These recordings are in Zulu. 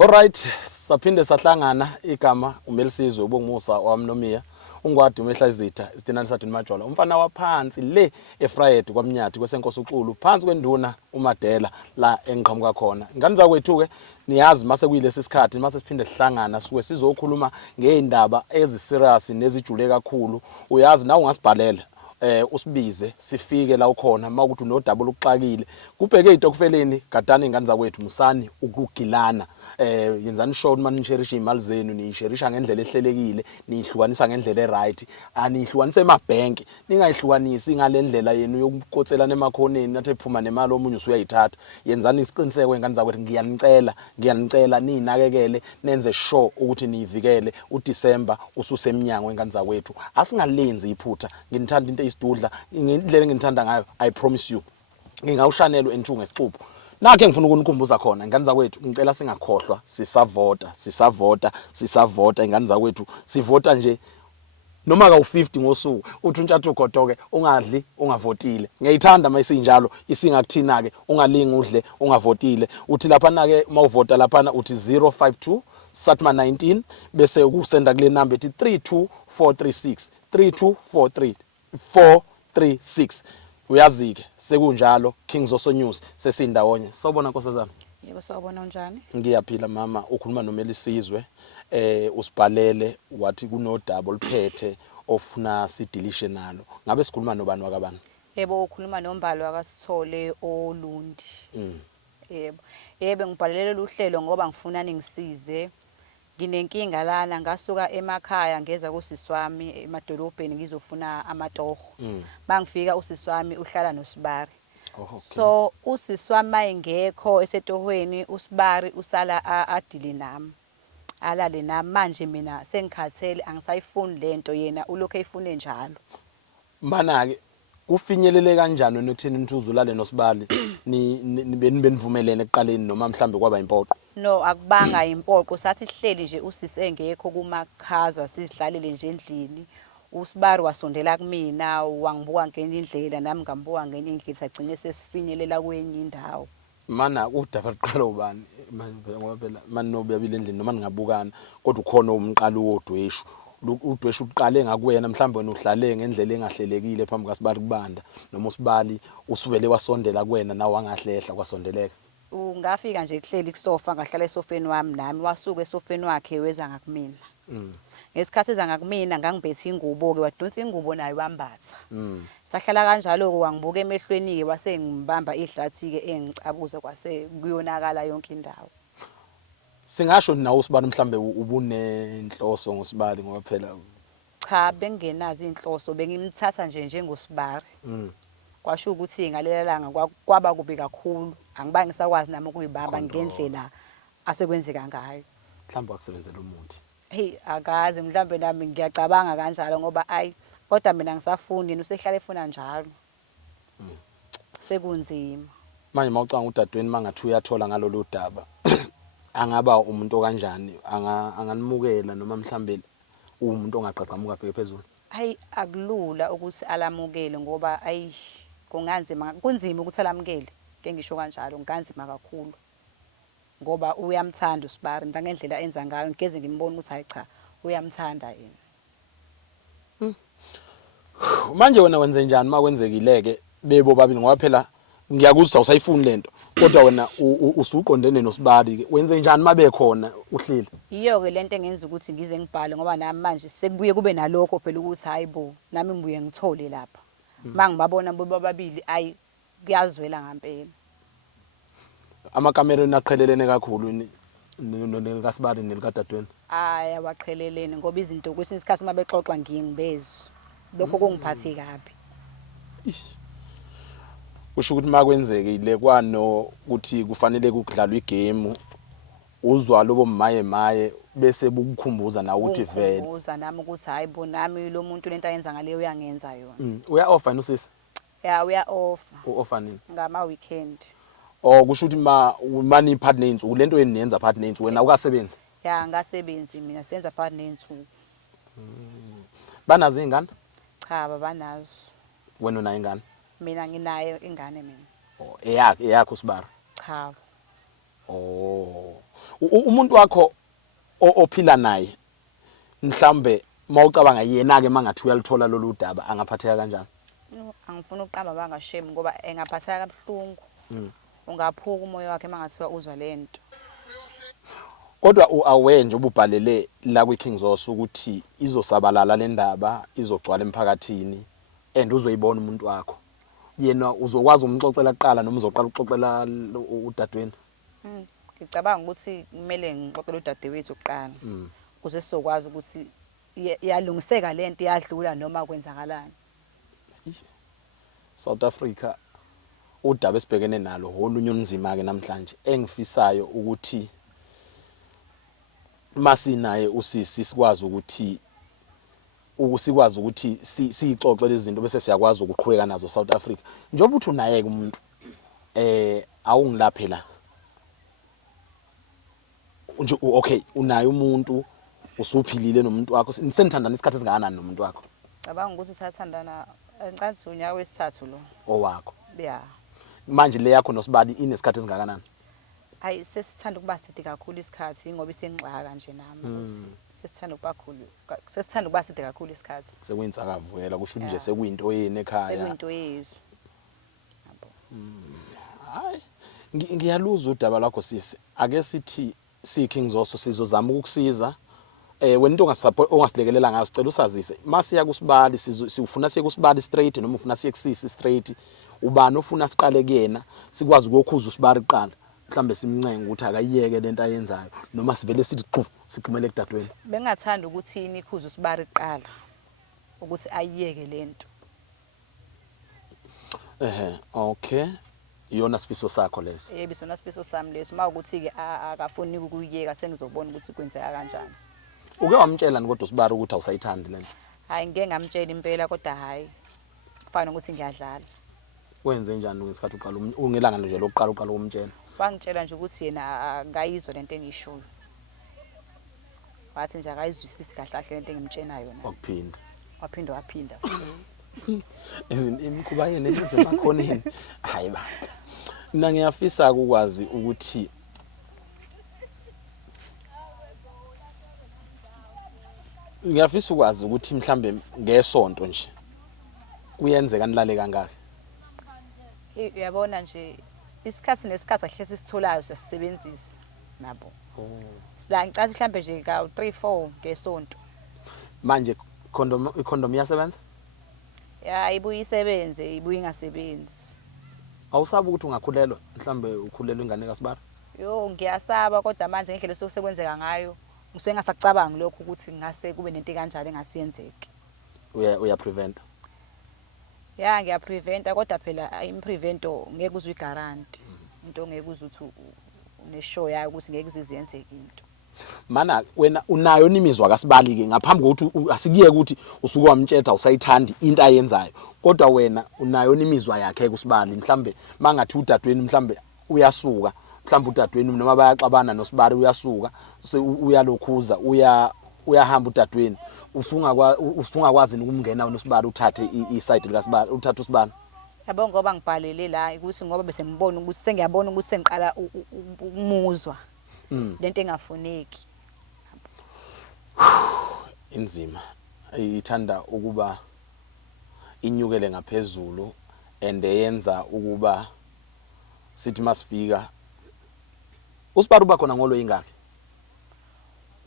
Alright, saphinde sahlangana igama uMelisizwe ubongimusa wamnomiya ungwadi umehla izitha isidinani sathi majola umfana waphansi le eFrayed kwamnyathi kwesenkosi uXulu phansi kwenduna uMadela la engiqhamuka khona ingane zakwethu ke niyazi mase kuyilesi sikhathi mase siphinde sihlangana suke sizokhuluma ngeindaba eziserious nezijule kakhulu uyazi nawe ungasibhalela usibize sifike la ukhona makuthi unodouble ukuxakile kubheke izitokufeleni gadani ingane zakwethu musani ukugilana yenzani sure manje nisherisha imali zenu nisherisha ngendlela ehlelekile nihlukanisa ngendlela eright anihlukanise emabhenki ningayihlukanisi ngalendlela yenu yokukotselana emakhoneni nathi ephuma nemali omunye usuyayithatha yenzani isiqiniseko ingane zakwethu ngiyanicela ninakekele nenze sure ukuthi niyivikele uDecember ususemnyango ingane zakwethu asingalenzi iphutha nginithanda into isidudla ngendlela engithanda ngayo I promise you ngingawushanelwa enthunga esixubu nakhe ngifuna ukunikhumbuza khona ingane zakwethu ngicela singakhohlwa sisavota ingane zakwethu sivota nje noma ka u50 ngosuku uthi uNtshathu Godoke ungadli ungavotile ngiyayithanda mayisinjalo isingakuthina ke ungalingi udle ungavotile uthi lapha na ke mawuvota lapha na uthi 052 Satma 19 bese ukusenda kule number ethi 32436 32436 uyazike sekunjalo Kings of News sesindawonye sawubona nkosazana yebo sawubona unjani ngiyaphila mama ukhuluma noMelisizwe usibhalele wathi kuno double phethe ofuna sidilishe nalo ngabe sikhuluma nobani wakabani yebo ukhuluma nombhalo akasithole olundi yebo ngibhalele luhlelo ngoba ngifuna ningisize nginenkinga lana ngasuka emakhaya ngeza kusisi wami emadolobheni ngizofuna amatoho bangifika usisi wami uhlala noSibari so usisi wami mayengekho esetohweni uSibari usala adile nami alale nami manje mina sengikhathele angisayifuni lento yena ulokho eyifune njalo mana ke kufinyelele kanjani nokutheni nithuzulale noSibali benivumelene ekuqaleni noma mhlambe kwaba impoqo no akubanga impoqo sathi sihleli nje usisi engekho kumakhaza sidlalele nje endlini uSibari wasondela kumina wangibuka ngenye indlela nami ngambuka ngenye indlela sagcine sesifinyelela kwenye indawo mana udaba liqala ubani ngoba phela manje nobuyabile endlini noma ningabukana kodwa ukhona umqalo wodweshu udweshu uqale ngakuyena mhlawumbe wena uhlale ngendlela engahlelekile phambi kaSibali kubanda noma uSibali usuvele wasondela kuwena nawe wangahlehla kwasondeleka ungafika nje kuhleli kusofa ngahlala esofeni wami nami wasuka esofeni wakhe weza ngakumina ngesikhathi eza ngakumina ngangibethe ingubo ke wadonsa ingubo nayo wambatha sahlala kanjalo ke wangibuka emehlweni ke wasengibamba ihlathi ke engicabuza kwase kuyonakala yonke indawo singasho nawo uSibali mhlambe ubunenhloso ngoSibali ngoba phela cha bengenazi inhloso bengimthatha nje njengosibari kwasho ukuthi ngalela langa kwaba kubi kakhulu angiba ngisakwazi nami ukuyibamba ngendlela asekwenzeka ngayo mhlambe akusebenzela umuthi hey akazi mhlambe nami ngiyacabanga kanjalo ngoba kodwa mina ngisafuni yena usehlala efuna njalo sekunzima manje mawucanga udadweni mangathi uyathola ngalolu daba angaba umuntu kanjani anganimukela noma mhlambe umuntu ongaqaqamuka pheke phezulu akulula ukuthi alamukele ngoba kunganzima kunzima ukuthi alamukele ke ngisho kanjalo nganzima kakhulu ngoba uyamthanda uSibari ngendlela enza ngayo ngeze ngimbone ukuthi hayi cha uyamthanda yena manje wena wenze njani makwenzekileke bebo babili ngoba phela ngiyakuzwa awusayifuni lento kodwa wena usuqondene noSibali ke wenze njani mabe khona uhleli iyo ke lento engenza ukuthi ngize ngibhale ngoba nami manje sekubuye kube nalokho phela ukuthi hayibo nami ngibuye ngithole lapha mangibabona bobabili kuyazwela ngempela amakamera enaqhelelene kakhulu nokaSibali nelikadadweni awaqhelelene ngoba izinto kwesinye isikhathi mabexoxa ngiyingibezwe lokho kungiphathi kabi usho ukuthi makwenzekile kwano ukuthi kufanele kudlalwe igame uzwa lobo maye bese bukukhumbuza na ukuthi vele ukukhumbuza nami ukuthi hayibo nami lo muntu lento ayenza ngaleyo uyangenza yona uya offer nosisi uya offer offer nini ngama weekend kusho ukuthi mani partner insuku lento yeniyenza partner insuku wena ukasebenzi ngasebenzi mina senza partner insuku banazo ingane cha babanazo wena una ingane mina nginayo ingane mina eyakho uSibari cha Umuntu wakho ophila naye mhlambe mawucabanga yena ke mangathi uyalithola lolu daba angaphatheka kanjani? Angifuni uqamba bangashemi ngoba engaphatheka kabuhlungu. Ungaphuka umoya wakhe mangathiwa uzwa lento. Kodwa uawe nje ububhalele la kwiKings House ukuthi izosabalala le ndaba izogcwala emphakathini and uzoyibona umuntu wakho. Yena uzokwazi umxoxela kuqala noma uzoqala uxoxela udadweni? Ngicabanga ukuthi kumele ngixoxele udadewethu kuqala. Ukuze sizokwazi ukuthi iyalungiseka lento iyadlula noma kwenzakalani. South Africa udaba esibhekene nalo holunye unzima ke namhlanje engifisayo ukuthi masinaye usisi sikwazi ukuthi siyixoxe lezi zinto bese siyakwazi ukuqhubeka nazo South Africa. Njengoba uthi unaye ke umuntu awungilaphe la. Nje okay unaye umuntu usuphilile nomuntu wakho senithandana isikhathi esingakanani nomuntu wakho? Cabanga ukuthi sathandana encathi unyaka wesithathu lo. Owakho. Yeah. Manje le yakho noSibali inesikhathi esingakanani? Hayi sesithanda ukuba side kakhulu isikhathi ngoba isengixaka nje nami ukuthi sesithanda ukuba side kakhulu isikhathi. Sekuyintsakavukela kusho nje sekuyinto yeni ekhaya. Sekuyinto yezwe. Yabo. Hayi ngiyaluza udaba lakho sisi. Ake sithi siKings House sizozama ukukusiza. Wena into ongasilekelela ngayo sicela usazise. Masiya kuSibali sifuna siye kuSibali straight noma ufuna siye kusisi straight. Ubani ofuna siqale kuyena sikwazi ukukhuza uSibali kuqala. Mhlambe simncenga ukuthi akayiyeke lento ayenzayo noma sivele sithi qhu siqhumele kudadweni. Bengathanda ukuthi ikhuze uSibali kuqala ukuthi ayiyeke lento. Okay. Iyona sifiso sakho leso. Yebo isona sifiso sami leso. Mawukuthi ke akafuni ukuyiyeka sengizobona ukuthi kwenzeka kanjani. Uke wamtshela kodwa uSibali ukuthi awusayithandi lento? Hayi ngeke ngamtshela impela kodwa hayi. Kufanele ukuthi ngiyadlala. Wenze njani ngesikhathi uqala ungelanga nje lokuqala uqala ukumtshela? Wangitshela nje ukuthi yena akayizwa lento engishoyo. Wathi nje akayizwisisi kahle kahle lento engimtshena yona. Wakuphinda. Waphinda. Imikhuba yena enze makhoneni. Hayi bandla. Mina ngiyafisa ukwazi ukuthi mhlambe ngesonto nje kuyenzeka nilale kangaka. Uyabona nje isikhathi nesikhathi ahlese sisitholayo sasisebenzisa nabo. Sila ngicela mhlambe nje ka 3-4 ngesonto. Manje condom iyasebenza? Ya ibuye isebenze ibuye ingasebenzi. Awusaba ukuthi ungakhulelwa mhlambe ukhulelwa ingane kaSibali? Yo ngiyasaba kodwa manje ngendlela sokusekwenzeka ngayo ngisengasacabangi lokho ukuthi ngase kube nento kanjalo engasiyenzeki. Uya prevent. Ya ngiya preventa kodwa phela imprevento ngeke uzwe guarantee. Into ngeke uzuthi uneshow yayo ukuthi ngeke izenzeke into. Mana wena unayo nimizwa kaSibali ke ngaphambi kokuthi asikiyeke ukuthi usuke wamtshela usayithandi into ayenzayo. Kodwa wena unayo nimizwa yakhe kuSibali mhlambe mangathi udadweni mhlambe uyasuka mhlambe udadweni noma bayaxabana noSibali uyasuka uyalokhuza uyahamba udadweni usungakwazi ukumngena noSibali uthathe iside likaSibali uthathe uSibali. Yabo ngoba ngibhalele la ukuthi ngoba bese ngibona ukuthi sengiyabona ukuthi sengiqala ukumuzwa lento engafuneki. Inzima ithanda ukuba inyukele ngaphezulu and eyenza ukuba sithi masifika uSibali uba khona ngolo ingaki?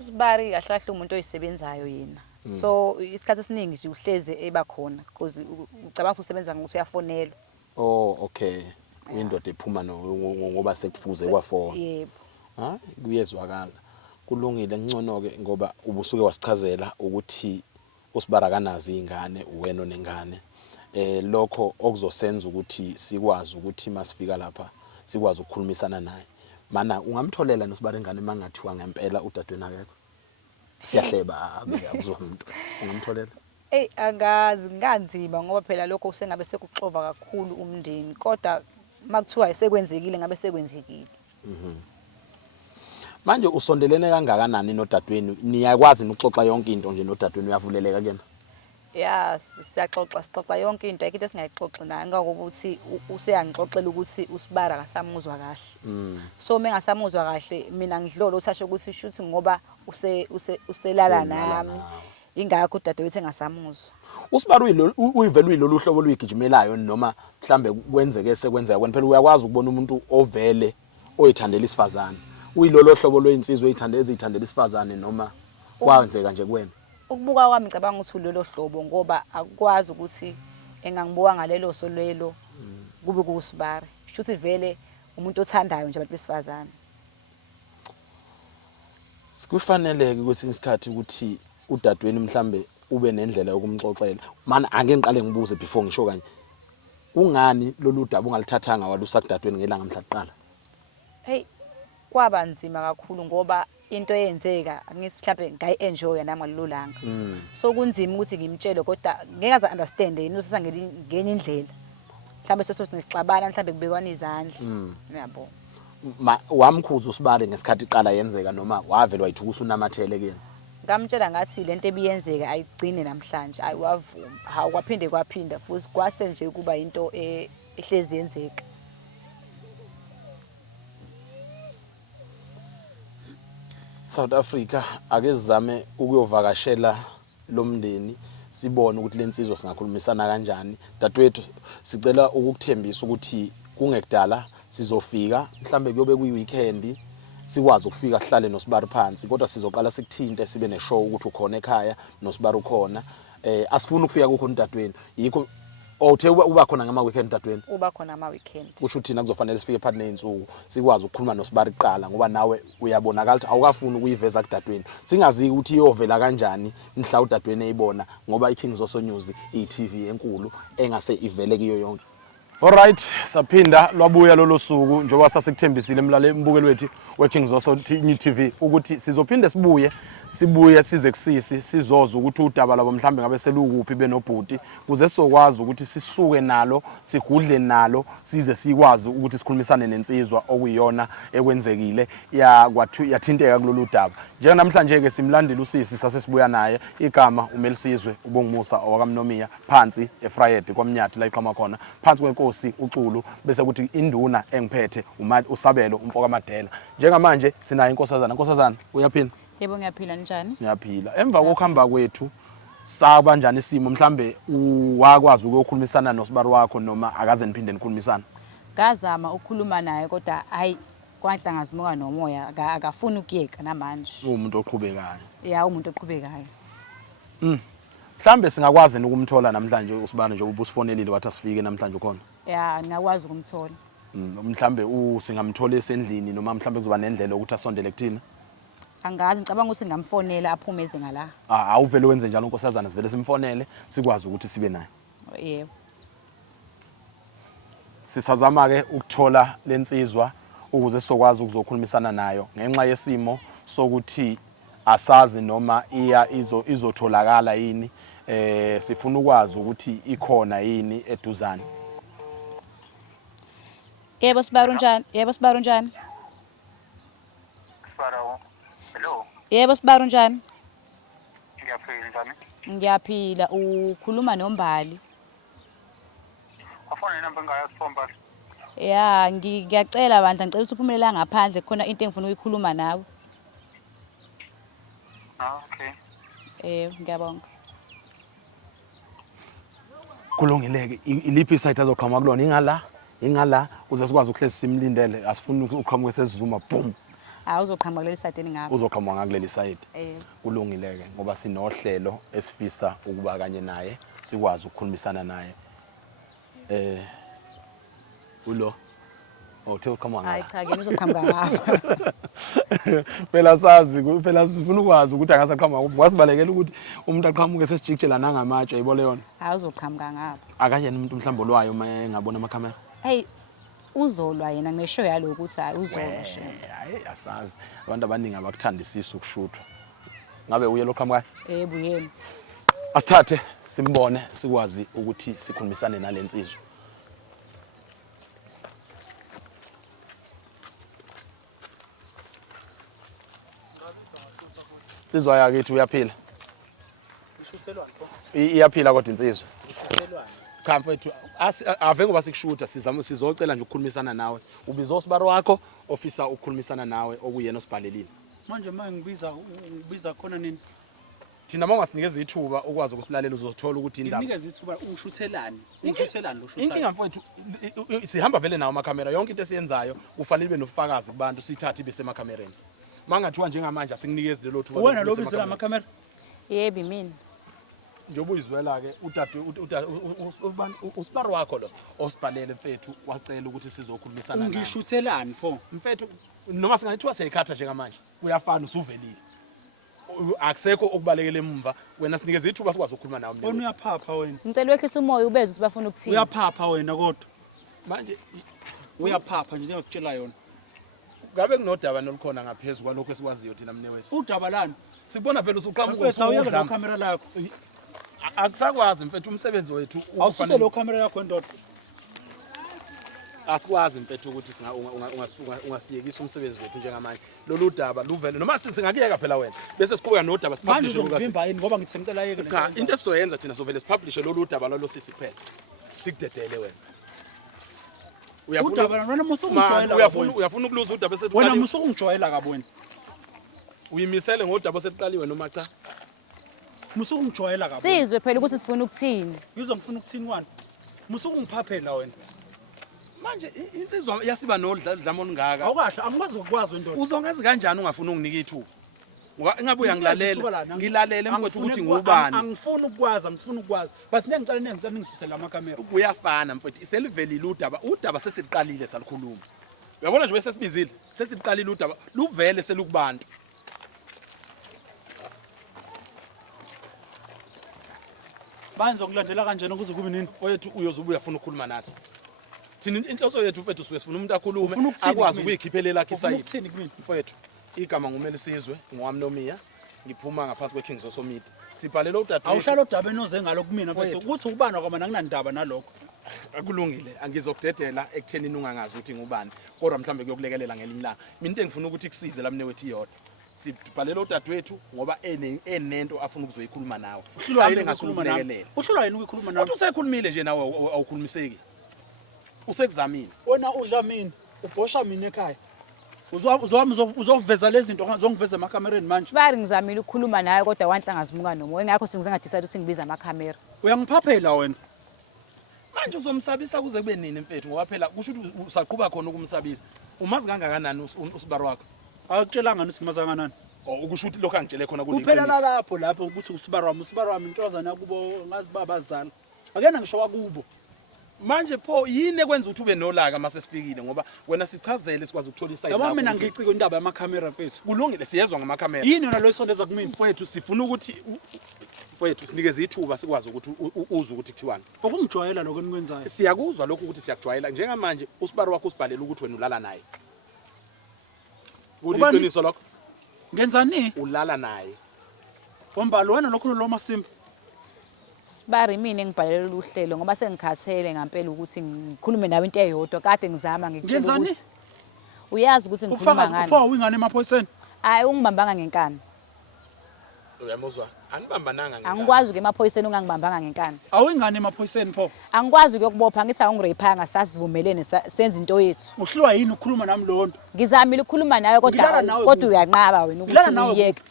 uSibali kahle kahle umuntu oyisebenzayo yena. So isikhathi esiningi nje uhleze eba khona because ucabanga ukusebenza ngokuthi uyafonelwa. Oh okay. Uyindoda ephuma ngoba sekufuze kwafona. Yebo. Ha kuyezwakala. Kulungile ngcono ke ngoba ubusuke wasichazela ukuthi uSibali akanazi izingane uwena onengane. Lokho okuzosenza ukuthi sikwazi ukuthi masifika lapha sikwazi ukukhulumisana naye. Mana ungamtholela noSibali ingane mangathiwa ngempela udadweni akekho. Siyahleba akuzwa umuntu. Ungamtholela? Angazi nganzima ngoba phela lokho usengabe sekuxova kakhulu umndeni kodwa makuthiwa ayisekwenzekile ngabe sekwenzekile. Manje usondelene kangakanani nodadweni? Niyakwazi ukuxoxa yonke into nje nodadweni uyavuleleka kuyena? Ya sixoxa yonke into ayikho into esingayixoxi naye ngakuthi useyangixoxela ukuthi usibara akasamuzwa kahle. So mengasamuzwa kahle mina ngidlolo uthashe ukuthi shuthi ngoba uselala nami ingakho udadewethu engasamuzwa. Usibara uyivela uyilolu hlobo oluyigijimelayo noma mhlambe kwenzeke sekwenzeka kwena phela uyakwazi ukubona umuntu ovele oyithandela isifazane uyilolo hlobo lwezinsizwa ezithandela isifazane noma kwenzeka nje kuwena. Ukubuka kwami ngicabanga ukuthi ulelo hlobo ngoba akwazi ukuthi engangibuka ngalelo solelo kube kusibara shuthi vele umuntu othandayo nje abantu besifazane. Sikufaneleke kwesinye isikhathi ukuthi udadweni mhlambe ube nendlela yokumxoxela mana ake ngiqale ngibuze before ngisho kanje kungani lolu daba ungalithathanga walusa kudadweni ngelanga mhlaqala. Hey kwaba nzima kakhulu ngoba into eyenzeka ngisihlaphe ngayi enjoy nami ngalolanga. So kunzima ukuthi ngimtshele kodwa ngeke aza understand yini usisa ngenye indlela. Mhlambe sesothi nesixabana mhlambe kubekwana izandla. Uyabo. Wamkhuza usibale ngesikhathi iqala yenzeka noma wavela wayithukusa unamathele kuyena. Ngamtshela ngathi lento ebiyenzeka ayigcine namhlanje ayiwavuma hawu kwaphinde kwaphinda futhi kwase nje kuba into ehlezi yenzeka. South Africa ake sizame ukuyovakashela lomndeni sibone ukuthi lensizwa singakhulumisana kanjani. Dadwethu sicela ukukuthembisa ukuthi kungekudala sizofika mhlambe kuyobe kuyiweekend sikwazi ukufika sihlale noSibari phansi kodwa sizoqala sikuthinte sibe neshow ukuthi ukhona ekhaya noSibari ukhona. Asifuni ukufika kukho dadweni yikho othe uba khona ngama weekend dadweni. Uba khona ama weekend. Kusho uthina kuzofanele sifike phakathi nezinsuku sikwazi ukukhuluma noSibari kuqala ngoba nawe uyabonakala ukuthi awukafuni ukuyiveza kudadweni. Singazi ukuthi iyovela kanjani mhla udadweni eyibona ngoba iKings Also News iTV enkulu engase ivele kuyo yonke. Alright, saphinda lwabuya lolo suku njengoba sasikuthembisile embukeli wethu weKings Also TV ukuthi sizophinde sibuye size kusisi sizoza ukuthi udaba labo mhlambe ngabe selukuphi benobhuti kuze sizokwazi ukuthi sisuke nalo sigudle nalo size sikwazi ukuthi sikhulumisane nensizwa okuyiyona ekwenzekile yathinteka kulolu daba. Njenga namhlanje ke simlandile usisi sasesibuya naye igama uMelisizwe ubongimusa owakamnomiya phansi eFriday kwamnyathi la iqhama khona phansi kwenkosi uCulu bese kuthi induna engiphethe uSabelo umfoka Madela. Njengamanje sinayo inkosazana uyaphinda. Yebo ngiyaphila njani? Ngiyaphila. Emva kokuhamba kwethu saba kanjani isimo mhlambe wakwazi ukuyokhulumisana noSibari wakho noma akaze niphinde nikhulumisana? Ngazama ukukhuluma naye kodwa hayi kwanhlangazimuka nomoya akafuni ukuyeka namanje. Umuntu oqhubekayo. Ya umuntu oqhubekayo. Mhlambe singakwazi ukumthola namhlanje uSibani nje ubusifonelile wathi asifike namhlanje khona. Ya ngiyakwazi ukumthola. Mhlambe singamthola esendlini noma mhlambe kuzoba nendlela ukuthi asondele kuthina. Angazi ngicabanga ukuthi ngamfonela aphume eze ngala. Awuvele wenze njalo unkosazana sivele simfonele sikwazi ukuthi sibe naye. Yebo. Sisazama ke ukuthola lensizwa ukuze sizokwazi ukuzokhulumisana nayo ngenxa yesimo sokuthi asazi noma izotholakala yini sifuna ukwazi ukuthi ikhona yini eduzane. Yebo Sibari unjani? Yebo Sibari unjani? Hello. Yebo Sibari unjani? Ngiyaphila njani? Ngiyaphila ukhuluma noMbali. Wafona inamba engayasifomba. Ya ngiyacela bandla ngicela ukuthi uphumelela ngaphandle khona into engifuna ukuyikhuluma nawe. Okay. Ngiyabonga. Kulungileke iliphi site azoqhamuka kulona ingala uze sikwazi ukuhlezi simlindele asifuni ukuqhamuka sesizuma boom. Uzoqhamuka kuleli side engapha. Uzoqhamuka ngakuleli side. Kulungileke ngoba sinohlelo esifisa ukuba kanye naye sikwazi ukukhulumisana naye. Ulo uthe uqhamuka ngala. Hayi cha ke uzoqhamuka ngapha. Phela sifuna ukwazi ukuthi angasaqhamuka wasibalekela ukuthi umuntu aqhamuke sesijikjela nangamatshe ayibole yona. Uzoqhamuka ngapha. Akayena umuntu mhlambe olwayo engabona amakhamera. Hey uzolwa yena ngisho yalo ukuthi hayi uzolwa she. Hayi asazi abantu abaningi abakuthandisisa ukushuthwa. Ngabe uye loqhamuka? Yebo yena. Asithathe simbone sikwazi ukuthi sikhulumisane nalensizwa. Sizwa yakithi uyaphila. Ishuthelwa nto. Iyaphila kodwa insizwa. Cha mfethu ave ngoba sikushuta sizocela nje ukukhulumisana nawe. Ubiza osibaro wakho ofisa ukukhulumisana nawe okuyena osibhalelile. Manje ngibiza khona nini? Thina mawungasinikeza ithuba ukwazi ukusilalela uzosithola ukuthi indaba. Nginikeza ithuba ungishuthelani? Ungishuthelani lo shuthayo? Inkinga mfethu sihamba vele nawo amakhamera yonke into esiyenzayo kufanele ibe nofakazi kubantu sithathe ibe semakhamereni. Mangathiwa njengamanje asikunikeze lelo thuba. Wena lo bizela amakhamera? Yebo mina. Njobe uyizwela ke usibaro wakho lo osibhalele mfethu wacela ukuthi sizokhulumisana naye. Ungishuthelani pho? Mfethu noma singathiwa siyikhatha njengamanje uyafana usuvelile. Akusekho okubalekele emva wena sinikeze ithuba sikwazi ukukhuluma nawe Wena uyaphapha wena. Ngicela wehlisa umoya ubeze sibafuna ukuthini. Uyaphapha wena kodwa. manje Uyaphapha nje ngiyakutshela yona. ngabe kunodaba nolukhona ngaphezulu kwalokho esikwaziyo thina mnewethu. Udaba lani? Sibona phela usuqhamuka Mfethu awuyeke lo usudlama. camera lakho. Akusakwazi mfethu umsebenzi wethu Awususe lo camera yakho ndoda. asikwazi mfethu ukuthi ungasiyekisa umsebenzi wethu njengamanje lolu daba luvele noma singakuyeka phela wena bese siqhubeka nodaba Manje sipublish uzongivimba yini ngoba ngithi ngicela yeke cha into esizoyenza thina sovele sipublish lolu daba lolo sisi kuphela sikudedele wena udaba wena musukungijwayela uyafuna ukuluza udaba wena eseqaliwe musukungijwayela kabona. uyimisele ngodaba eseqaliwe noma cha Musukungijwayela kabona. Sizwe phela ukuthi sifuna ukuthini. Ngizongifuna ukuthini kwani? Musukungiphaphela wena. manje insizwa yasiba nodlamo olungaka Awukasho angikwazi ukwazi ndoda. uzongenza kanjani ungafuna unginika ithuba ngabe uyangilalela ngilalele mfowethu ukuthi ngubani angifuni ukwazi but ngicela ngisusela amakamera. uyafana mfowethu iselivelile udaba sesiliqalile salikhuluma uyabona nje bese sibizile sesiliqalile udaba luvele selukubantu Manje ngokulandela kanjena ukuze kube nini? oyethu uyozuba uyafuna ukukhuluma nathi thina inhloso yethu mfowethu suke sifuna umuntu akhulume Ufuna ukuthini akwazi kumina? ukuyikhiphelela Ufuna kisayini ukuthini kumina? mfowethu igama ngumeli sizwe ngowami Nomiya ngiphuma ngaphansi kweKings Osomidi sibhalele udadewethu Awuhlala odabeni oze ngalo kumina mfethu Wethu. ukuthi ubani kwama nakunandaba nalokho. akulungile angizokudedela ekuthenini ungangazi ukuthi ngubani kodwa mhlambe kuyokulekelela ngelinye ilanga mina into engifuna ukuthi kusize la mnewethu iyodwa sibhalele udadewethu ngoba enento afuna ukuzoyikhuluma nawe Uhlulwa yini ngasuku ukukhuluma nami? kulekelela Uhlulwa yini ukukhuluma nami? uthi usekhulumile nje nawe awukhulumiseki usekuzamile Wena udla mina, ubhosha mina ekhaya. Uzoveza lezi zinto uzongiveza emakamereni manje. Sibari ngizamile ukukhuluma naye kodwa wanhlanga zimuka nomoya ngakho sengize ngadecide ukuthi ngibiza amakhamera. Uyangiphaphela wena. manje uzomsabisa kuze kube nini mfethu ngoba phela kusho ukuthi usaqhubha khona ukumsabisa umazi kangakanani usibaro wakho Akutshelanga nisimaza kanani. ukusho ukuthi lokho angitshele khona kule Kuphela lapho ukuthi usibaro wami intozana yakubo ngazi babazala. Akena ngisho wakubo. manje pho yini ekwenza ukuthi ube nolaka mase sifikile ngoba wena sichazele sikwazi ukuthola isayini Yabo mina ngicike indaba yamakhamera mfethu. kulungile siyezwa ngamakhamera Yini yona lo isondeza kumina? mfowethu sifuna ukuthi mfowethu sinikeze ithuba sikwazi ukuthi uzwe ukuthi kuthiwani Ukungijwayela lokho enikwenzayo. siyakuzwa lokho ukuthi siyakujwayela njengamanje usibaro wakho usibhalele ukuthi wena ulala naye Ubani? kuliqiniso lokho Ngenzani? ulala naye Wombalo wena lokho lo masimba. Sibari mina engibhalele uhlelo ngoba sengikhathele ngempela ukuthi ngikhulume nawe into eyodwa kade ngizama ngikutshela Ngenzani? ukuthi uyazi ukuthi ngikhuluma Ufakazi ngani. upho wingane emaphoyiseni. Hayi ungibambanga ngenkani. uyamuzwa anibambananga Angikwazi ke emaphoyiseni ungangibambanga ngenkani. Awingane emaphoyiseni pho. Angikwazi ukuyokubopha ngithi awungirepanga sasivumelene senze into yethu. Uhlulwa yini ukukhuluma nami lo nto? Ngizamile ukukhuluma nawe Ngilala kodwa nawe kodwa kuphi? uyanqaba wena Ngilala ukuthi nawe uyeke.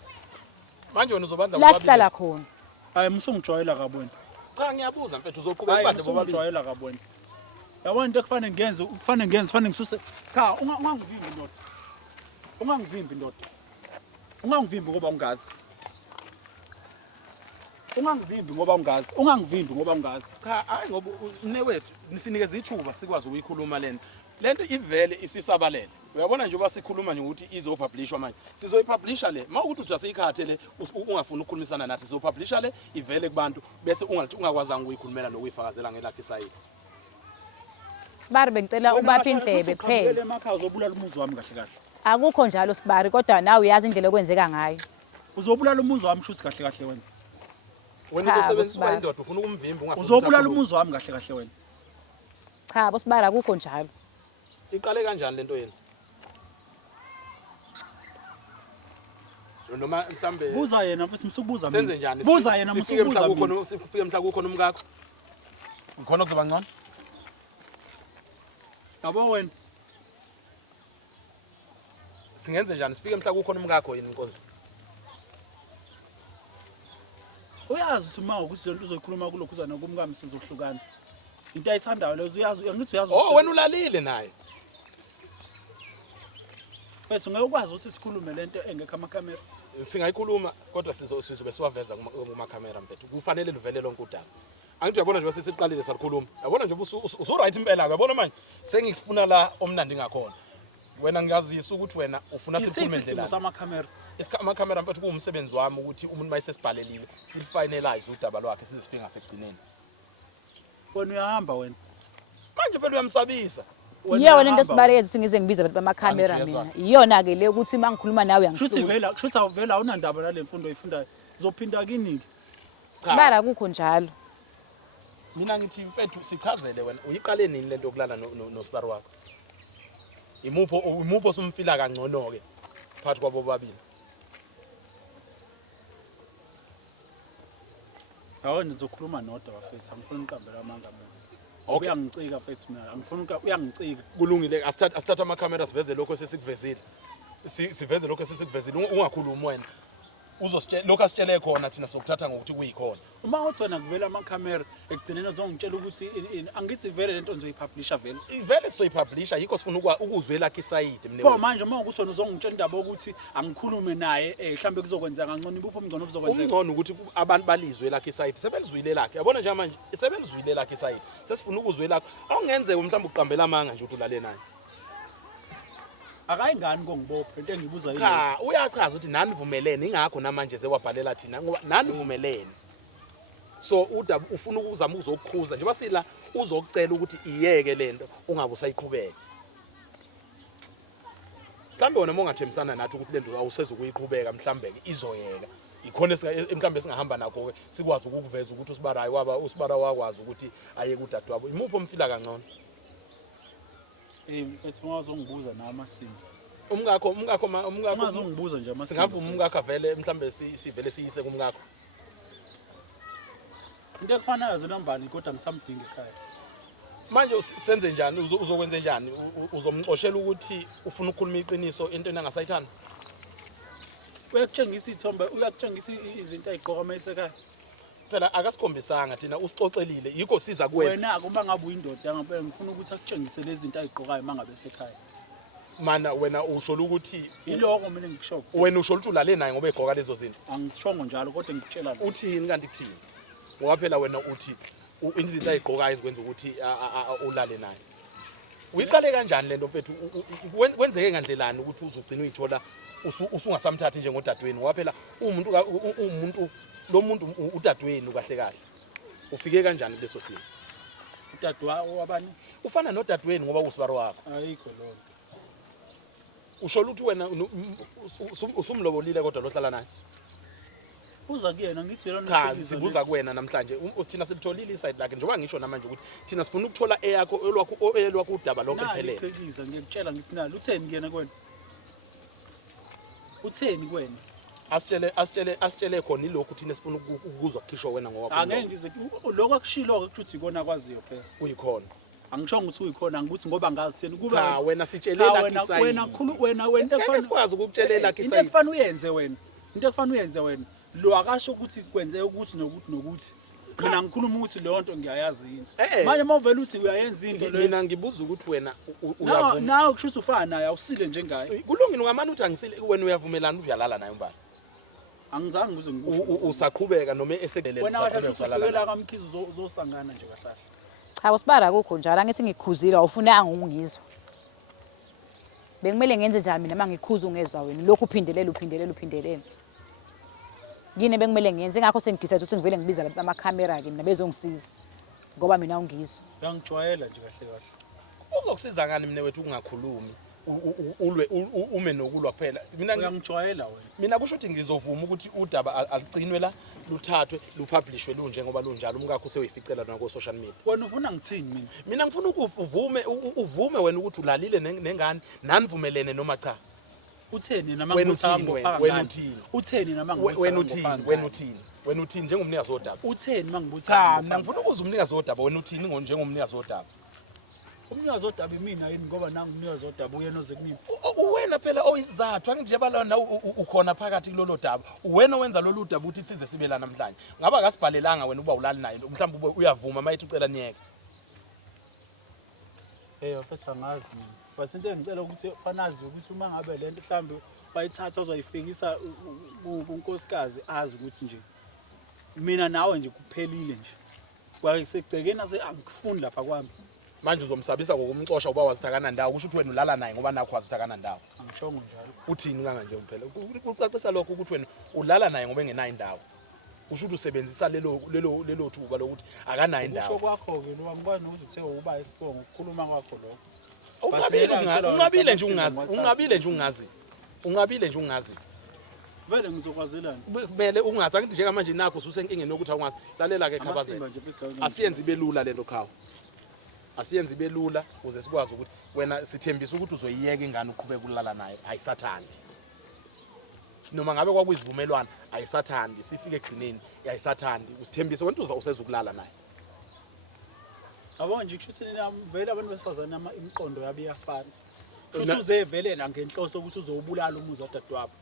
manje wena uzobadla Lahlala khona. Hayi musungijwayela kabona. cha ngiyabuza mfethu uzoqhubeka Hayi ubadle bobabili musungijwayela kabona. Yabona into kufanele ngisuse. Cha ungangivimbi ndoda. Ungangivimbi ndoda. Ungangivimbi ngoba ungazi. Ungangivimbi ngoba ungazi. cha hayi ngoba mnewethu nisinikeze ithuba sikwazi ukuyikhuluma lento ivele isisabalele uyabona nje uba sikhuluma nje ukuthi izopublishwa manje sizoyipublisha le mawukuthi uthaseyikhathe le ungafuni ukukhulumisana nathi sizopublisha le ivele kubantu bese ungakwazanga ukuyikhulumela nokuyifakazela ngelakhe sayini Sibari bengicela ubapha indlebe kuphela. Emakhaya uzobulala umuzi wami kahle kahle. Akukho njalo Sibari kodwa nawe uyazi indlela okwenzeka ngayo. Uzobulala umuzi wami shuthi kahle kahle wena. wena Cha, uzosebenzisa bosibaba. indoda ufuna ukumvimba ungafuni Uzobulala umuzi wami kahle kahle wena. Cha bosibari akukho njalo. iqale kanjani lento yenu noma mhlambe buza yena mfethu msukubuza senze njani buza yena msukubuza mina sifike mhla kukhona umkakho ngikhona kuzoba ngcono yabo wena singenze njani sifike mhla kukhona umkakho yini inkonzo uyazi ukuthi uma ukuthi lento uzoyikhuluma kulokhuzana kumkami sizohlukana into ayithandayo lezo uyazi ngithi uyazi wena ulalile naye bese ngeke ukwazi ukuthi sikhulume lento engekho amakhamera singayikhuluma kodwa sizobe siwaveza kuma camera mfethu kufanele livele lonke udaba angithi uyabona nje sesiqalile salikhuluma yabona nje usu right impela uyabona manje sengikufuna la omnandi ngakhona wena ngiyazisa ukuthi wena ufuna sikhulume ndlela samakhamera amakhamera mfethu kuwumsebenzi wami ukuthi umuntu mayesesibhalelile sifinalize udaba lwakhe sizifika ngasekugcineni wena uyahamba wena manje phela uyamsabisa Iyo lento sibareke ukuthi ngize ngibize abantu bamakhamera mina. Iyona ke le ukuthi mangikhuluma nawe uyangishuthi. Kushuthi awuvela awunandaba nale mfundo oyifundayo. Uzophinda kini. Sibara kukho njalo. Mina ngithi mfethu sichazele wena uyiqale nini lento yokulala noSibari wakho? Imupho somfila kangcono ke phakathi kwabo babili. Hawo nizokhuluma nodwa bafethu angifuni uqambela amanga mina. Uyangicika mfethu mina angifuni uyangicika. Kulungile asithatha amakhamera siveze lokho sesikuvezile. Siveze lokho sesikuvezile ungakhulumi wena. Uzositshela lokho asitshele khona thina sokuthatha ngokuthi kuyikhona. Uma uthi wena kuvela amakhamera ekugcineni uzongitshela ukuthi angithi vele lento nizoyipublisha vele. Ivele sizoyipublisha yikho sifuna ukuzwela lakhe isayidi mne. Pho manje uma ukuthi wena uzongitshela indaba ukuthi angikhulume naye mhlambe kuzokwenza kangcono ibupho umngcono buzokwenzeka. Umngcono ukuthi abantu balizwe lakhe isayidi sebelizwile lakhe yabona nje manje sebelizwile lakhe isayidi sesifuna ukuzwela lakho awungenzeka mhlawumbe uqambela amanga nje ukuthi ulale naye. Akayingani kongibophe into engibuza yini cha uyachaza ukuthi nani vumelene ingakho namanje sewabhalela thina ngoba nani vumelene so udaba ufuna ukuzama uzokukhuza nje basila uzokucela ukuthi iyeke lento ungabe usayiqhubeka mhlambe wona mongathembisana nathi ukuthi lento awuseze ukuyiqhubeka mhlambe ke izoyeka ikhona mhlambe singahamba nakho ke sikwazi ukuveza ukuthi uSibarayi waba uSibara wakwazi ukuthi aye kudadewabo imupho umfila kangcono bese ungazongibuza na amasindi umngakho ungazongibuza nje amasindi singavuma umngakho vele mhlambe sivele siyise kumngakho into ekufanayo zinambani kodwa ngisamdinga ekhaya manje senze njani uzokwenza njani uzomxoshela ukuthi ufuna ukukhuluma iqiniso into enangasayithana uyakutshengisa ithombe uyakutshengisa izinto ayigqoka mayisekhaya phela akasikhombisanga thina usixoxelile yikho siza kuwena wena kuma ngabe uyindoda ngabe ngifuna ukuthi akutshengise lezi zinto ayigqokayo mangabe esekhaya mana wena ushola ukuthi iloko mina ngikusho wena ushola ukuthi ulale naye ngoba egqoka lezo zinto angishongo njalo kodwa ngikutshela uthini kanti kuthini ngoba phela wena uthi izinto ayigqokayo ezikwenza ukuthi ulale naye uyiqale kanjani lento mfethu kwenzeke ngandlelani ukuthi uzogcina uyithola usungasamthathi njengodadweni ngoba phela umuntu lo muntu udadweni kahle kahle ufike kanjani kuleso simo udadewabo wabani ufana nodadweni ngoba uSibari wakho ayikho lo ushola ukuthi wena usumlobolile kodwa lohlala naye uza kuyena ngithi yena cha sibuza kuwena namhlanje thina silitholile iside lakhe njengoba ngisho namanje ukuthi thina sifuna ukuthola eyakho elwakho udaba lonke liphelele ngiqhekisa ngiyakutshela ngithi nalo utheni kuyena kwena utheni kwena asitshele khona ilokhu thina sifuna ukuzwa kukhishwa wena ngoba angeke ngize lokho akushilo ke ukuthi ikona kwaziyo phela uyikhona angishongo ukuthi uyikhona ngikuthi ngoba ngazi seni kuba cha wena sitshelela kisayini wena into efana sikwazi ukukutshela kisayini into efana uyenze wena lo akasho ukuthi kwenzeke ukuthi nokuthi mina ngikhuluma ukuthi le nto ngiyayazi yini manje mawuvela uthi uyayenza into le mina ngibuza ukuthi wena uyavuma nawe kushuthi ufana naye awusile njengaye kulungile ngamani uthi angisile wena uyavumelana uyalala naye umbali angizange ngize ngikusho usaqhubeka noma esekelele wena washo ufikela kamkhizi uzosangana nje kahlahla Cha uSibara akukho njalo angithi ngikhuzile awufunanga ungizwa Bengimele ngenze njani mina mangikhuza ungezwa wena lokhu uphindelela Yini bengimele ngenze ingakho sengidecide ukuthi ngivele ngibiza lapha amakhamera ke mina bezongisiza ngoba mina ungizwa uyangijwayela nje kahle uzokusiza ngani mina wethu ungakhulumi ulwe ume nokulwa kuphela mina uyangijwayela wena mina kusho ukuthi ngizovuma ukuthi udaba aligcinwe la luthathwe lupublishwe lunje ngoba lunjalo umkakho useyificela nako social media wena ufuna ngithini mina ngifuna ukuthi uvume wena ukuthi ulalile nengane nanivumelene noma cha utheni nama Wena ngibutha uthini, ngopha wena ngani uthini? utheni nama Wena ngibutha uthini? Wena uthini? Wena uthini njengomnikazi wodaba? utheni mangibutha Cha, mina ngifuna ukuzwa umnikazi wodaba. Wena uthini njengomnikazi wodaba? umnikazi wodaba mina yini ngoba nangu umnikazi wodaba uyena oze kumina Wena phela oyizathu angijebala na ukhona phakathi kulolo daba. Wena wenza lolu daba ukuthi size sibe la namhlanje. Ngaba akasibhalelanga wena uba ulali naye mhlawumbe uyavuma mayithi ucela niyeke. Afethu angazi mina but into engicela ukuthi fanazi ukuthi uma ngabe lento mhlambe bayithatha uzoyifikisa kunkosikazi azi ukuthi nje mina nawe nje kuphelile nje kwasegcekeni ase angifuni lapha kwami Manje uzomsabisa ngokumxosha uba wazithakana ndawo kusho ukuthi wena ulala naye ngoba nakho wazithakana ndawo. angishongo njalo Uthini kanganje phela? Ucacisa lokho ukuthi wena ulala naye ngoba engenayo indawo. Usho ukuthi usebenzisa lelo thuba lokuthi akanayo kusho indawo. kwakho ke lo ngibani ukuthi uthe uba isibongo ukukhuluma kwakho lokho Unqabile nje ungazi. Unqabile nje ungazi. Unqabile nje ungazi. vele ngizokwazelana Kumele ungathi angithi njengamanje nakho ususenkingeni yokuthi awungazi. Lalela ke khabazela. Asiyenze ibe lula lento khawo. Asiyenze ibe lula uze sikwazi ukuthi wena sithembisa ukuthi uzoyiyeka ingane uqhubeka ukulala naye ayisathandi. Noma ngabe kwakuyizivumelwana ayisathandi sifike egcineni ayisathandi usithembise wena usezokulala naye. yabo nje kushuthi vele abantu besifazana imiqondo yabe iyafana futhi uzevelena ngenhloso ukuthi uzowubulala umuzi wadadewabo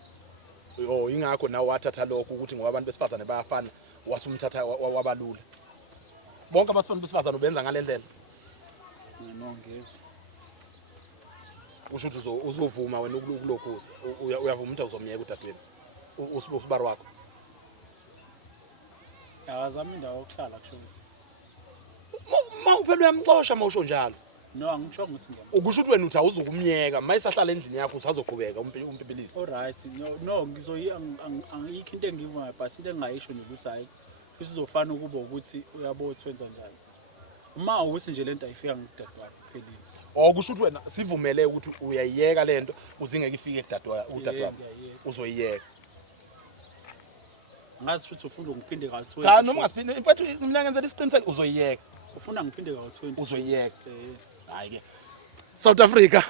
Ingakho nawe wathatha lokho ukuthi ngoba abantu besifazane bayafana wasumthatha wabalula. Bonke abasifana besifazane ubenza ngalendlela. nginongeza Usho ukuthi uzovuma wena ukulokhuza uyavuma ukuthi uzomyeka udadewenu usibaro wakho. yazama indawo yokuhlala kushonisa Mawuphela uyamxosha mawusho njalo. no angisho ukuthi ngiyam Ukusho ukuthi wena uthi awuzukumyeka mayisahlala endlini yakho usazoqhubeka umpibilisi. alright no ngizoyi angikho into engivumayo but into engayisho nje ukuthi hayi isizofana ukuba ukuthi uyabothi wenza njalo uma ukuthi nje lento ayifika ngidadewabo kuphelile Okusho ukuthi wena sivumele ukuthi uyayiyeka lento uzingeke ifike udadewabo uzoyiyeka. ngazi futhi ufuna ngiphinde ka20 Cha noma ungasiphinda mfethu mina ngenzela isiqiniseko uzoyiyeka. ufuna ngiphinde ka20 Uzoyiyeka. Hayi ke. South Africa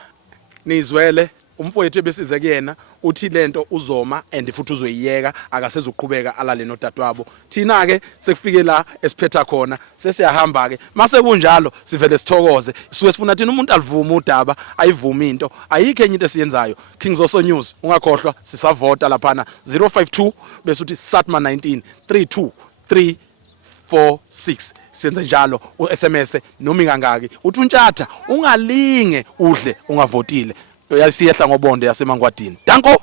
nizwele umfowethu ebesize kuyena uthi lento uzoma and futhi uzoyiyeka akasezuqhubeka alale nodadewabo. Thina ke sekufike la esiphetha khona sesiyahamba ke mase kunjalo sivele sithokoze sisuke sifuna thina umuntu alivuma udaba ayivuma into ayikho enye into esiyenzayo. Kings also news ungakhohlwa sisavota laphana 052 bese uthi Satma 19 32346 senze njalo uSMS noma ingangaki uthi untshata ungalinge udle ungavotile yasiyehla ngobonde yasemangwadini. Danko.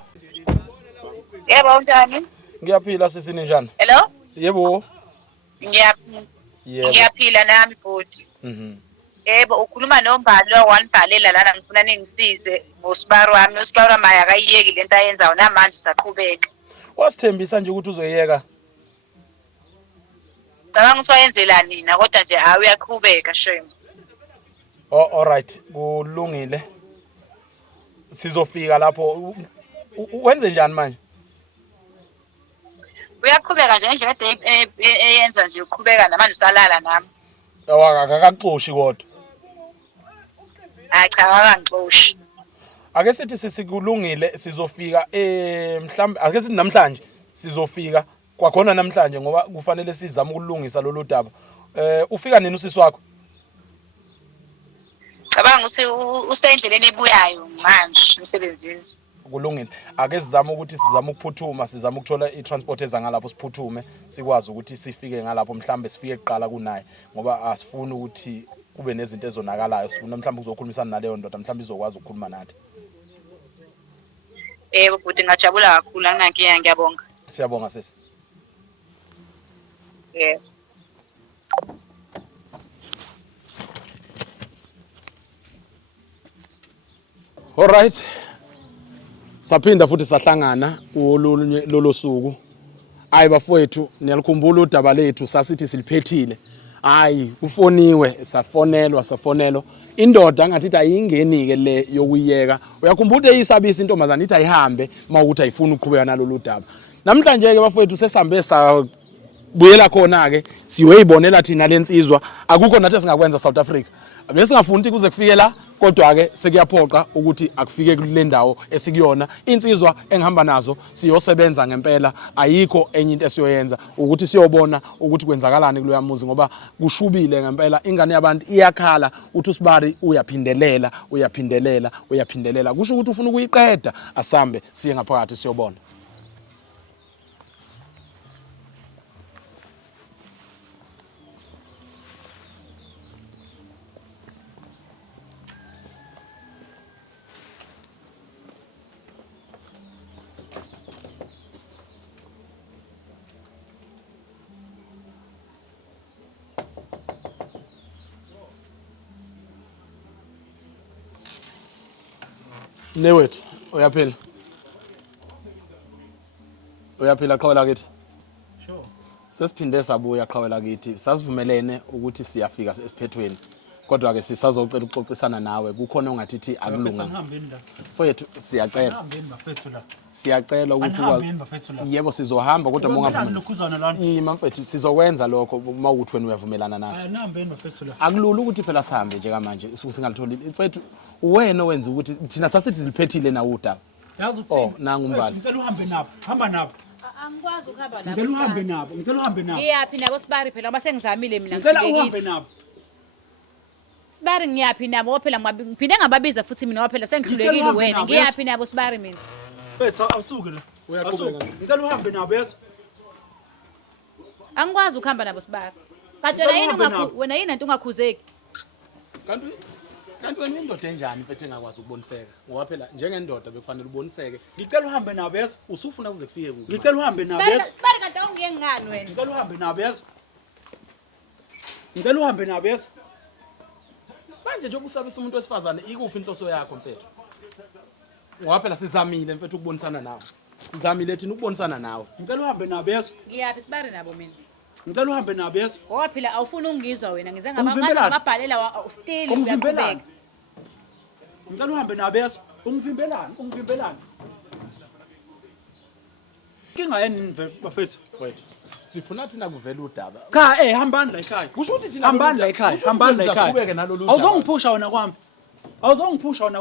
Yebo unjani? Ngiyaphila sisini njani? Hello? Yebo. Ngiyaphila nami bhuti. Yebo ukhuluma nombhalo wanibhalela lana ngifuna ningisize ngosibaro wami. Usibaro wami akayiyeki lento ayenzayo namanje usaqhubeka. Wasithembisa nje ukuthi uzoyeka. Cabanga ukuthi wayenzela nina kodwa nje hayi uyaqhubeka shame. Oh alright kulungile. Sizofika lapho wenze njani manje? Uyaqhubeka nje ngendlela eyenza nje uqhubeka namanje usalala nami. Akakaxoshi kodwa. Hayi cha akangixoshi. Ake sithi sikulungile sizofika mhlambe ake sithi namhlanje sizofika kwakhona namhlanje ngoba kufanele sizame ukulungisa lolu daba. Ufika nini usisi wakho? Cabanga ukuthi usendleleni ebuyayo manje emsebenzini. Kulungile. Ake sizame ukuthi sizame ukuphuthuma sizame ukuthola itransport eza ngalapho siphuthume sikwazi ukuthi sifike ngalapho mhlambe sifike kuqala kunaye ngoba asifuni ukuthi kube nezinto ezonakalayo sifuna mhlambe uzokhulumisana naleyo ndoda mhlambe izokwazi ukukhuluma nathi. Yebo bhuti ngajabula kakhulu anginankinga ngiyabonga. Siyabonga sisi. Yebo. All right. Saphinda futhi sahlangana lolo suku. Hayi bafowethu niyalikhumbula udaba lethu sasithi siliphethile. Hayi ufoniwe safonelwa. Indoda ngathi ayingeni ke le yokuyeka. Uyakhumbula eyisabisa intombazana ithi ayihambe mawukuthi ayifuni ukuqhubeka nalolu daba. Namhlanje ke bafowethu sesambe buyela khona ke siyoyibonela thina lensizwa akukho nathi singakwenza South Africa Bese ngafuni kuze kufike la kodwa ke sekuyaphoqa ukuthi akufike kule ndawo esikuyona. Insizwa engihamba nazo siyosebenza ngempela, ayikho enye into esiyoyenza ukuthi siyobona ukuthi kwenzakalani kuloya muzi ngoba kushubile ngempela. Ingane yabantu iyakhala uthi uSibari uyaphindelela kusho ukuthi ufuna ukuyiqeda. Asambe siye ngaphakathi siyobona. Newethu uyaphila qhawela kithi. Sure. Sesiphinde sabuya qhawela kithi, sasivumelene ukuthi siyafika esiphethweni kodwa ke sisazocela ukuxoxisana nawe. Kukhona ongathithi akulunga mfethu, siyacela ukuthi yebo sizohamba kodwa mongavumi mfethu sizokwenza lokho uma ukuthi wena uyavumelana nathi. Akulula ukuthi phela sihambe nje kamanje singalitholi mfethu. Wena owenza ukuthi thina sasithi siphethile na udaba. Yazi ukuthini? Nanga umbali. Ngicela uhambe nabo. Hamba nabo. Angikwazi ukuhamba nabo. Ngicela uhambe nabo. Ngicela uhambe nabo. Ngiyaphi nabo Sibari phela uma sengizamile mina. Ngicela uhambe nabo. Sibari ngiyaphi nabo phela ngiphinde ngababiza futhi mina phela sengihlulekile wena. Ngiyaphi nabo Sibari mina. Wethu awusuke la. Uyaqhubeka. Ngicela uhambe nabo yes. Angikwazi ukuhamba nabo Sibari. Kanti wena yini into ungakhuzeki? Kanti wena indoda enjani mfethu engakwazi ukuboniseka ngoba phela njengendoda bekufanele uboniseke. Ngicela uhambe nabo yes. Usufuna kuze kufike kuphi? Ngicela uhambe nabo yes. Sibari kanti awungiye ngani wena? Ngicela uhambe nabo yes. Ngicela uhambe nabo yes. Manje nje ubusabisa umuntu wesifazane ikuphi inhloso yakho mfethu? Ngoba phela sizamile mfethu ukubonisana nawe. Sizamile thina ukubonisana nawe. Ngicela uhambe nabo yes. Ngiyaphi Sibari nabo mina? Ngicela uhambe nabo yes. Ngoba phela awufuni ungizwa wena ngize ngamabhalela still uyaqhubeka. Ngicela uhambe nabo yes. Ungivimbelani. Kinga yini bafethu? Wait. Sifuna thina kuvela udaba. Cha hambani la ekhaya. Kusho ukuthi thina hambani la ekhaya. Awuzongiphusha wena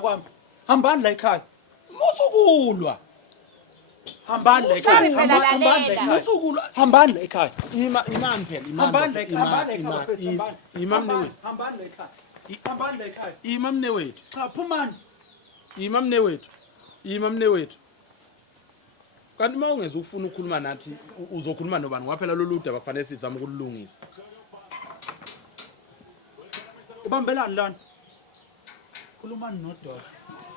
kwami. Hambani la ekhaya. Musukulwa. Hambani la ekhaya. Musukulwa. Hambani la ekhaya. Imani phela. Hambani la ekhaya. Imam newethu. Hambani la ekhaya. Hambani la ekhaya. Imam newethu. Cha phumani. Imam newethu. Kanti uma ungeze ufuna ukukhuluma nathi uzokhuluma nobani ngoba phela lolu daba kufanele sizame ukulungisa. Ubambelani lana? Khulumani nododa.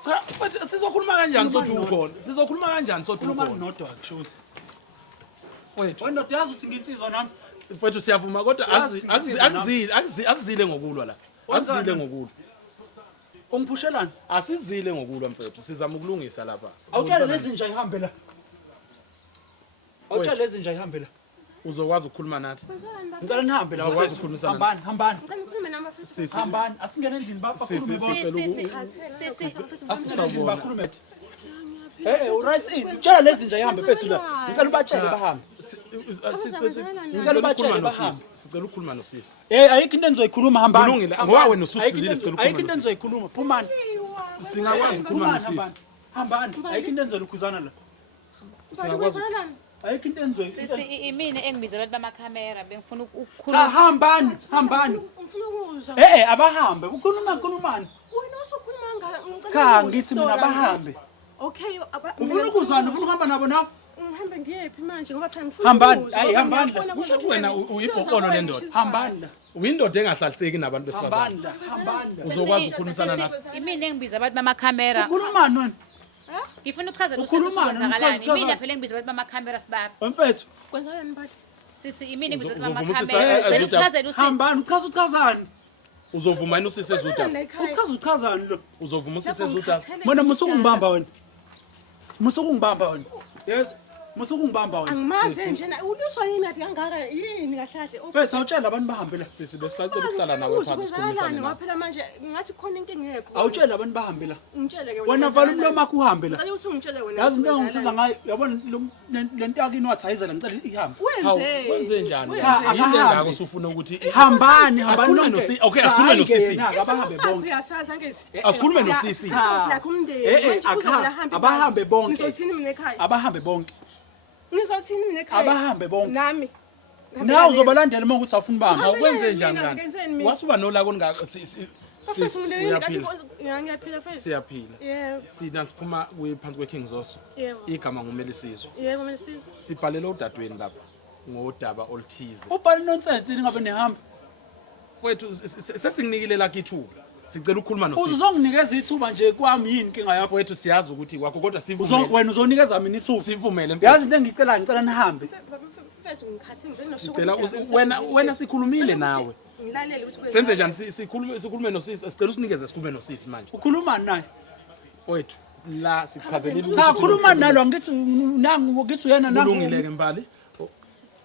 Cha mfethu sizokhuluma kanjani sothi ukhona? Sizokhuluma kanjani sothi ukhona? Khulumani nododa kushuthi. Mfethu Wena ndoda yazi usinginsizwa nami. mfethu siyavuma kodwa azizile ngokulwa la. Azizile ngokulwa. Ungiphushelani? Asizile ngokulwa mfethu. Sizama ukulungisa lapha. Awutshela lezi nje ihambe la. Awutshela lezi nje ihambe la. Uzokwazi ukukhuluma nathi? Ngicela nihambe la. Uzokwazi ukukhulumisana. Hambani. Sisi. Hambani. Asingene endlini bakhulume bonke. Asingene endlini bakhulume. Uright in. Utshela lezi nje ihambe mfethu la. Ngicela ubatshele bahambe. Ngicela ubatshele bahambe. Sicela ukukhuluma nosisi. Ayikho into engizoyikhuluma hambani. Kulungile. Ngoba wena usuhlulile sicela ukukhuluma. Ayikho into engizoyikhuluma. Phumani. Singakwazi ukukhuluma nosisi. Hambani. Ayikho into engizoyikhuzana la. Singakwazi. Ayikho into engizoyikhuzana. Sisi imini engibiza abantu bamakhamera bengifuna ukukhuluma. Hambani. Ufuna ukuzwa. Abahambe. Ukhulumani. Wena usukhuluma cha ngithi mina abahambe. Okay, ufuna ukuzwana, ufuna ukuhamba nabo na? Ngihambe ngiyephi manje ngoba cha ngifuna hambani, hambani. Kusho ukuthi wena uyibhokolo lendoda. Hambani la. Uyindoda engahlaliseki nabantu besifazane. Hambani la. Uzokwazi ukukhulumisana nathi. Imini engibiza abantu bamakhamera. Ukhulumani wena? Ngifuna ukuchazela usisi kwenzakalani. Imini phela engibiza abantu bamakhamera Sibari. Mfethu. Kwenzakalani bathi? Sisi imini engibiza abantu bamakhamera. Ngicela uchazele usisi. Hambani, uchazani. Uzovuma yini usisi ezuda? Uchazani lo. Uzovuma usisi ezuda? Mina musukungibamba wena. Musukungibamba wena. Yes. musukungibamba wena Angimazi nje na uluswa yini athi kangaka yini kahlahle. Mfethu awutshela abantu bahambe la sisi besicela ukuhlala nawe phansi sikhulumisane ngoba phela manje ngathi khona inkinga engekho. awutshela abantu bahambe la Ngitshele ke wena. wena vala umlomo wakho uhambe la Ngicela ukuthi ungitshele wena. yazi into engisiza ngayo yabona lento yakini wathayizela ngicela ihambe wenze njani Yini engako usufuna ukuthi hambani asikhulume nosisi okay asikhulume nosisi abahambe bonke Uyasazi angithi. asikhulume nosisi Yakho umndeni. abahambe bonke Ngizothini mina ekhaya? abahambe bonke Ngizothini mina ekhaya? abahambe bonke Nami. nawe uzobalandela uma ukuthi awufuni bamba awukwenze njani kanti wasuba nolako ngako Ngiyaphila futhi. siyaphila Yebo. sina siphuma phansi kweKing Zoso Yebo. igama ngumeli sizwe Yebo melisizwe. sibhalele udadweni lapha ngodaba oluthize ubhali nonsense ningabe nihamba mfowethu sesinginikile lakhe ithuba sicela ukukhuluma nosisi uzonginikeza ithuba nje kwami yini inkinga yakho mfowethu siyazi ukuthi kwakho kodwa sivumele wena uzonikeza mina ithuba sivumele yazi into ngicela nihambe Mfethu ngikhathini ngicela sicela wena sikhulumile nawe ngilalele ukuthi senze njani sikhulume nosisi sicela usinikeze sikhulume nosisi manje ukhuluma naye mfowethu la sichazelile cha khuluma nalo ngithi nangu ngithi uyena nangu kulungileke mbali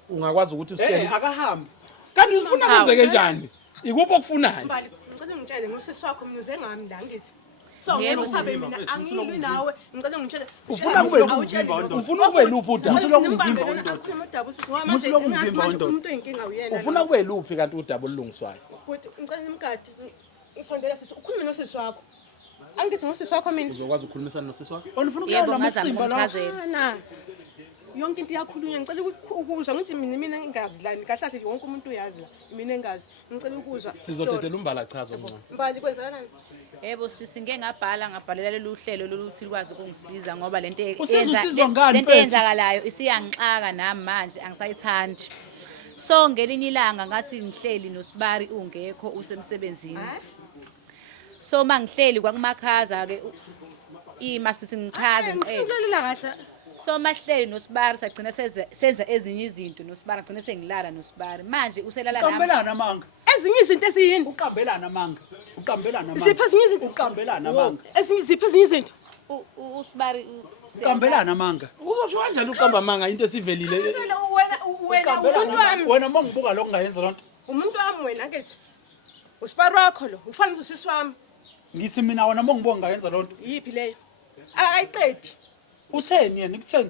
ungakwazi ukuthi usitshele akahambe kanti ufuna kwenzeke njani ikuphi okufunayo Mbali, ngicela ngitshele ngosisi wakho mina uze ngami la ngithi. So ngeke usabe mina angilwi nawe ngicela ngitshele. ufuna kube luphi udaba Umuntu oyinkinga uyena. ufuna kube luphi kanti udaba olulungiswayo Ukuthi ngicela nimgadi ngisondela sisi ukhulume nosisi wakho. Angithi ngosisi wakho mina. uzokwazi ukukhulumisana nosisi wakho ufuna Yebo ukuyala ngazama amasimba la ukumchazela. Yonke into iyakhulunywa ngicela ukuzwa ngithi mina engazi lani kahle kahle wonke umuntu uyazi la mina engazi ngicela ukuzwa. sizodedela umbala chaza ngcono Mbali kwenzakalani? Yebo sisi ngeke ngabhalela lolu hlelo loluthi likwazi ukungisiza ngoba lento Usizwa ngani, lento mfethu? eyenzakalayo isiyangixaka nami manje angisayithandi. So ngelinye ilanga ngathi ngihleli noSibari ungekho usemsebenzini. So mangihleli kwakumakhaza ke ima sisi ngichaze ngiqede. Ngikulela kahle. So mahleli noSibari sagcina senza ezinye izinto noSibari agcina sengilala noSibari manje uselala nami. uqambelana amanga Ezinye izinto eziyini? uqambelana amanga uqambelana amanga Zipha ezinye izinto. uqambelana amanga Zipha ezinye izinto. uSibari uqambelana amanga uzosho kanjani uqamba manga into esivelile Wena umuntu wami. wena mangibuka lokho ngayenza lonto Umuntu wami wena ngithi. Usiparo wakho lo, ufanele usisi wami. ngithi mina wena mangibuka ngayenza lonto Yipi leyo? Ayiqedi. utheni yena ngikutheni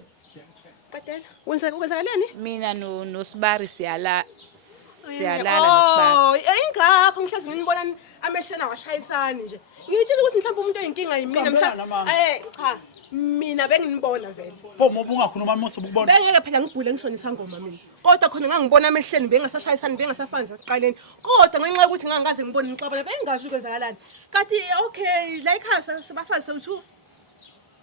Qedela. Wenzakaleni? mina noSibari siyalala noSibari. Ingakho ngihlazi nginibona amehlena washayisani nje. Ngitshela ukuthi mhlawumbe umuntu oyinkinga yimina Qambelana, mama. cha. Mina benginibona vele. pho ubungakhuluma mose ubukubona Bengeke phela ngibhule ngisonisa ngoma mina. Kodwa khona ngangibona amehleni bengasashayisani bengasafani saqaleni. Kodwa ngenxa ukuthi ngangaze ngibone ngixabana bengazi ukwenzakalani. Kanti okay la ekhaya sibafazi sowu2.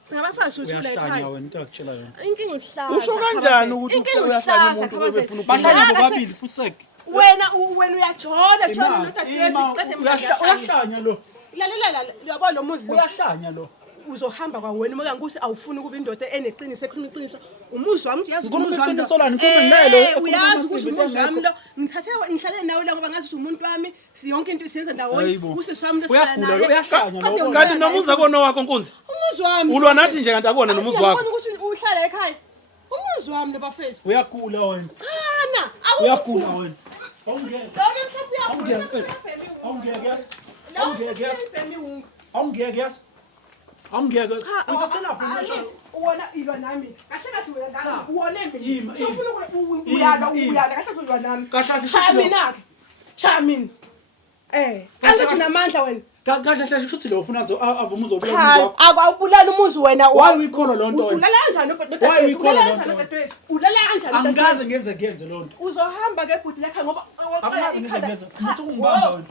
Singabafazi sowu2 la uyahlanya ekhaya. wena into yakutshela yona Inkinga uhlaza. usho kanjani ukuthi Inkinga uyahlanya uhlaza, umuntu bebefuna bahlanya Kahle. bobabili fuseke Wena uyajola jola nodadewethu qede uyahlanya lo lalela uyabona lo muzi lo uyahlanya lo uzohamba kwawena uma kangukuthi awufuni ukuba indoda eneqiniso ekhuluma iqiniso umuzi wami uyazi Ngikhuluma iqiniso lani, ngikhuluma naye lo, uyazi ekhuluma ukuthi izinto umuzi wami engekho. lo ngithathe ngihlale nawe la ngoba ngazi ukuthi umuntu wami siyonke into siyenza ndawonye Hayibo. usisi wami lo Uyagula lo, uyahlanya lo, Qede kanti nomuzi akona wakho nkunzi umuzi wami ulwa nathi nje kanti akona nomuzi wakho Ngiyabona ukuthi uhlala ekhaya umuzi wami lo bafethu uyagula wena chana uyagula wena awungeke Lona mhlawumbe uyagula awungeke yas La awungeke yas ubhemi awungeke yas awungeke uthathela phi Uwona ilwa nami. Kahle kahle uyadlala. Uwone Ima, mina. ima. Sofuna uyala Ima. uyala kahle kahle ulwa nami. Kahle kahle Shaya shuthi lo. mina ke. Shaya mina. Angithi namandla wena. kahle hle shuthi lo ufuna avuma uzobuya Cha, umuzi wakho akawubulala umuzi wena. Why uyikhona lo nto wena? Ulala kanjani ubhedwe? Why uyikhona Ulala lo kanjani nto? ubhedwe? Ulala kanjani? angikaze ngenze lonto Uzohamba ke bhuti lekha ngoba Akunazi ngizengenza. Ngifuna ukungibamba wena.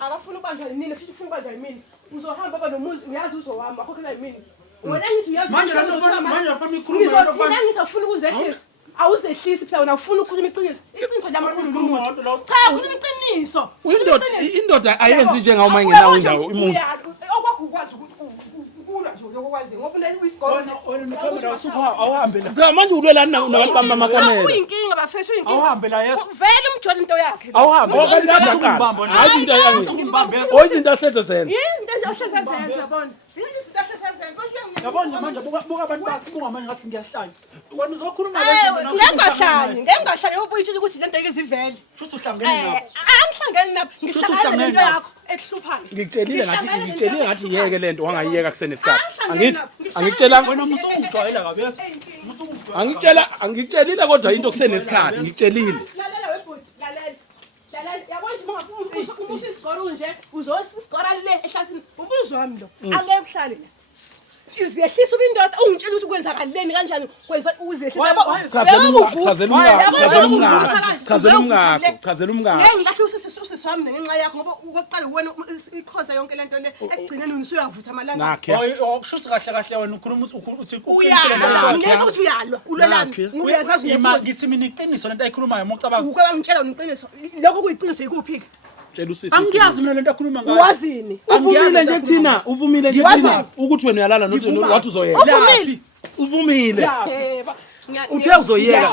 Akafuna ubanjwa yini futhi ufuna ubanjwa yimini. Uzohamba baba nomuzi uyazi uzohamba akhokhela yimini. Wena ngithi uyazi Manje ukuthi lento uzohamba. manje ufuna ikhuluma lento Ngizothina manje. ngithi awufuna ukuzehlisa. Awuzehlisi phela wena ufuna ukukhuluma iqiniso. Iqiniso lami Ukhuluma ukhuluma. lento lo. Cha, ukhuluma iqiniso. indoda ayenzi njengawo uma ingenawo indawo imuzi Okwakho ukwazi ukuthi ukulwa nje lokwazi ngoba uneyisikole. Wena nikhomela awuhambe la manje ulwelani nabantu bamakamela Uyinkinga bafethu into. Awuhambe la yes. Vele umjolo into yakhe. Awuhambe Awuhambe kanti la ngiyaqala. nje. Hayi into Awusukumbambe. oyizinto asenze zenze. Izinto ezisezenza yabona. Izinto ezisezenza. Yabona manje buka abantu bathi bungamanje ngathi ngiyahlanya. Wena uzokhuluma ngengahlali ubuyitshela ukuthi lento ikizivele. Shuthi uhlangene nabo. Angihlangene nabo. Ngihlangene nento yakho ehluphayo. Ngikutshelile ngathi yeke lento wangayiyeka kusenesikhathi. Angikutshelanga Wena musungijwayela kabi yes. angikutshelile kodwa into kusenesikhathi ngikutshelile. Lalela webhuti, lalela. Yabona nje ungafuna umusa isikoro nje, uzosikora le ehlasini. Ubuzwa wami lo. Angeke uhlale la. Izehlisa ubindoda ungitshela ukuthi kwenzakaleni kanjani kwenza uzehlisa Chazela umngako. ngeke ngilahle usisi wami ngenxa yakho ngoba okokuqala wena ikhoza yonke lento le ekugcineni usuyavutha amalanga Nakhe. Shuthi kahle wena ukhuluma uthi uyalwa ngeke ukuthi uyalwa ulolani uyazazi ngithi mina iqiniso lento ayikhulumayo mocabanga. uke bangitshela uniqiniso lokho kuyiqiniso yikuphi Tshela usisi. Angiyazi mina lento akhuluma ngayo. wazini Uvumile nje kuthina, uvumile nje kuthina ukuthi wena uyalala nothi wathi uzoyeka. Uvumile. yebo Uthe uzoyeka.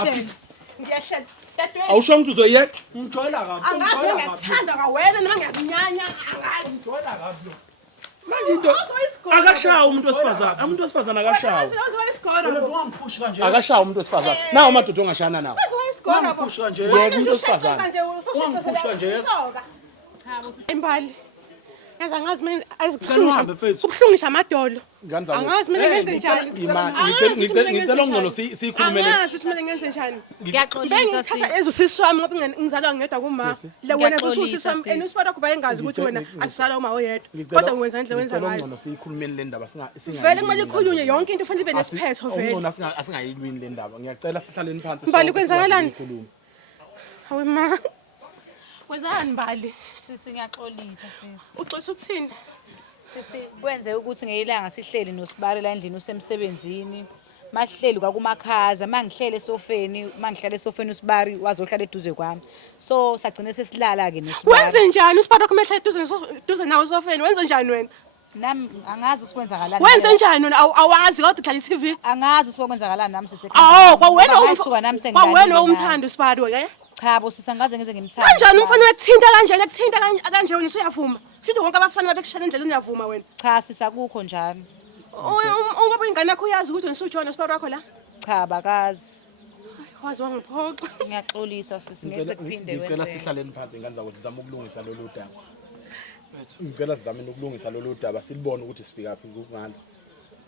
ngiyahlela dadweni Awusho ukuthi uzoyeka? Ngijwayela kabi. angazi ngiyathanda kwawena noma ngiyakunyanya angazi Ngijwayela kabi. Manje into akashawa umuntu wesifazana. Umuntu wesifazana akashawa. Wena ungangiphushi kanje. Akashawa umuntu wesifazana. Nawo amadoda ongashana nawo. Ungangiphushi kanje. Yeka umuntu wesifazana. Ungangiphushi kanje yes. Imbali. Yazi angazi mina uhambe mfethu. ukuhlungisha amadolo. Kanjani? Angazi mina ngenze njani. Ngicela ungcono siyikhulumele. Angazi ukuthi mina ngenze njani. Ngiyaxolisa Bengithatha ezusisi wami ngoba ngizalwa ngedwa kuma. Le wena kusisi wami enisifana kuba engazi ukuthi wena asizala uma oyedwa. Kodwa ngwenza indlela wenza ngayo. Ungcono siyikhulumeni le ndaba Vele kumele ikhulunywe yonke into fanele ibe nesiphetho vele. Ungcono asingayilwini le ndaba. Ngiyacela sihlaleni phansi. Mbali kwenzakalani? Hawe ma. Kwenzani Mbali? Sisi ngiyaxolisa sisi. Uxolisa ukuthini? Sisi kwenze ukuthi ngeyilanga sihleli noSibari la endlini usemsebenzini. Mahleli kwakumakhaza, mangihlele esofeni, mangihlala esofeni uSibari wazohlala eduze kwami. So sagcina sesilala ke noSibari. Wenze njani uSibari wakho mehla duze nawe sofeni? Wenze njani wena? Nami angazi ukwenzakalani. Wenze njani wena? Awazi kodwa udlala iTV. Angazi ukwenzakalani nami sisi. Kwawena umthanda uSibari weke? Cha bo sisi angaze ngize ngimthanda. Kanjani umfana wethinta kanjani ekuthinta kanje wena usuyavuma? Sithi wonke abafana babekushaya endleleni uyavuma wena. Cha sisi akukho njalo. Ngoba ingane yakho uyazi ukuthi nisujona uSibari wakho la? Cha bakazi. Wazi wangiphoqa. Ngiyaxolisa sisi ngeke kuphinde Ngicela wenze. sihlaleni phansi ingane zakuthi zama ukulungisa lolu daba. Ngicela sizame ukulungisa lolu daba silibone ukuthi sifika phi ngalo.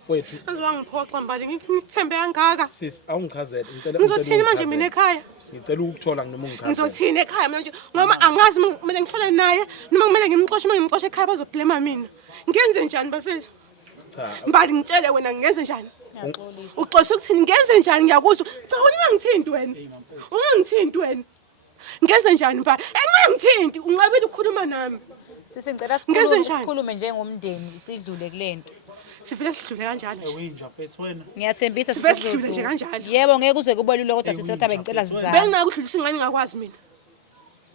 Mfowethu. Wazi wangiphoqa Mbali ngithembe kangaka. Sis awungichazele ngicela Ngizothini manje mina ekhaya? Ngicela ukuthola noma ungichazele. Ngizothini ekhaya manje ngoba angazi kumele ngihlale naye noma kumele ngimxoshe uma ngimxoshe ekhaya bazoblema mina. Ngenze njani bafethu? Cha. Mbali ngitshele wena ngenze njani? Ngiyaxolisa. Uxosha ukuthini ngenze njani ngiyakuzwa. Cha wena ungangithinti wena. Ungangithinti wena. Ngenze njani Mbali? Engangithinti unqabile ukukhuluma nami. Sisi ngicela Ngenze njani? sikhulume njengomndeni sidlule kulento. Sivele sidlule kanjalo. Winja mfethu wena. Ngiyathembisa Sivele sidlule nje kanjalo. Yebo ngeke kuze kubalula kodwa sisothabe ngicela sizame. Bengakudlulisa ingane ngakwazi mina.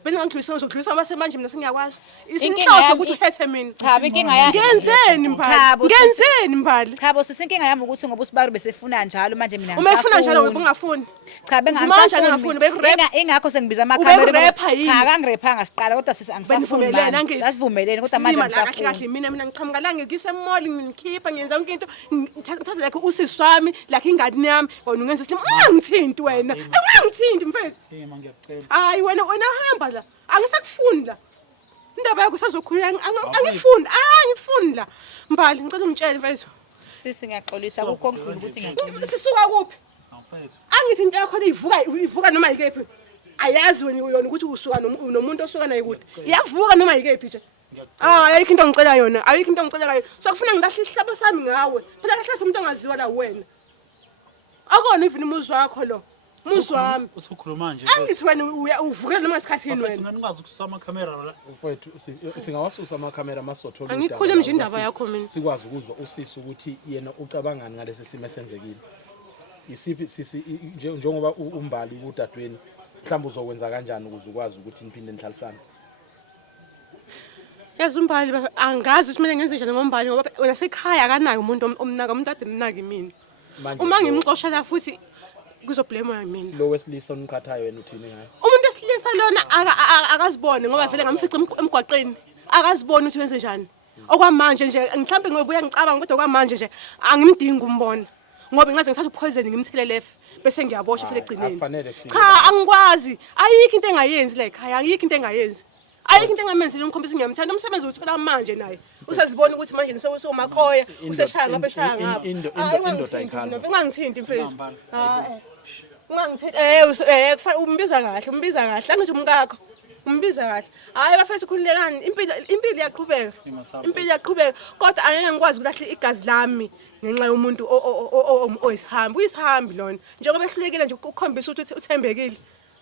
Bengangidlulisa ngizodlulisa abasemanje mina sengiyakwazi. Inkinga Isinhloso yami- ukuthi uhethe mina. Cha inkinga yami. Ngenzeni Mbali? Ngenzeni Mbali? Cha bo sisi inkinga yami ukuthi ngoba uSibari besefuna njalo manje mina Uma efuna njalo wena ungafuni. Cha Ngafuni bekurap. ingakho sengibizwa amakhamera. Ubekurapha yini? Cha kangirephanga siqala kodwa sisi angisafuni Benivumelene, manje. angithi? Sasivumelene kodwa manje kahle kahle angisafuni. mina ngiqhamuka la ngikise mall ngikhipha ngenza yonke into ngithatha lakhe usisi wami lakhe ingadi yami wena ungenza isilimo ungangithinti wena ungangithinti mfethu Hey manje ngiyacela. hayi wena hamba la angisakufuni la indaba yakho sazokhulula angifuni la Mbali ngicela ungitshele mfethu Sisi ngiyaxolisa akukho ngidlula ukuthi ngiyaxolisa. sisuka kuphi Awufethu. angithi into yakho ivuka noma yikephi ayazi wena yona ukuthi usuka nomuntu osuka naye kude iyavuka noma yikephi nje ayikho into ngicela yona ayikho into ngicela ngayo sokufuna ngilahle isihlabo sami ngawe phela kahle umuntu ongaziwa la wena akona even umuzi wakho lo umuzi wami Usukhuluma nje. angithi wena uvukela noma isikhathini Mfethu wena ngani ungazi ukusama camera la. Mfowethu singawasusa amakhamera masothola Angikhulumi nje indaba yakho mina. Sikwazi ukuzwa usisi ukuthi yena ucabangani ngalesi simo esenzekile. Isiphi sisi njengoba umbali udadweni mhlawumbe uzokwenza kanjani ukuze ukwazi ukuthi niphinde nihlalisane. yazi umbali angazi ukuthi mina ngenze njani ngombali ngoba unasekhaya akanayo umuntu omnaka umuntu ade mnaki mina Manje uma ngimxoshela futhi kuzoblame mina. Lo wesilisa oniqhathayo wena uthini ngayo? Umuntu esilisa lona akazibone ngoba vele ngamfica emgwaqeni. Akazibone ukuthi wenze njani. Okwamanje nje mhlawumbe ngobuya ngicabanga kodwa okwamanje nje angimdingi umbona. Ngoba ngaze ngithatha upoison ngimthelelefe bese ngiyaboshwa futhi egcineni. Cha angikwazi. Ayikho into engayenzi la ekhaya, ayikho into engayenzi. Ayikho into engamenzile ngikhombisa ngiyamthanda umsebenzi uthola manje naye. Usazibona ukuthi manje nisomakoya, useshaya ngapha eshaya ngapha. Indoda ayikhala. Ungangithinti mfethu. Ungangithinti kufanele umbiza kahle, angithi umkakho. Umbiza kahle. Hayi bafethu khululekani, impilo iyaqhubeka. Impilo iyaqhubeka kodwa angeke ngikwazi ukulahla igazi lami ngenxa yomuntu oyisihambi. Uyisihambi lona. Njengoba ehlulekile nje ukukhombisa ukuthi uthembekile.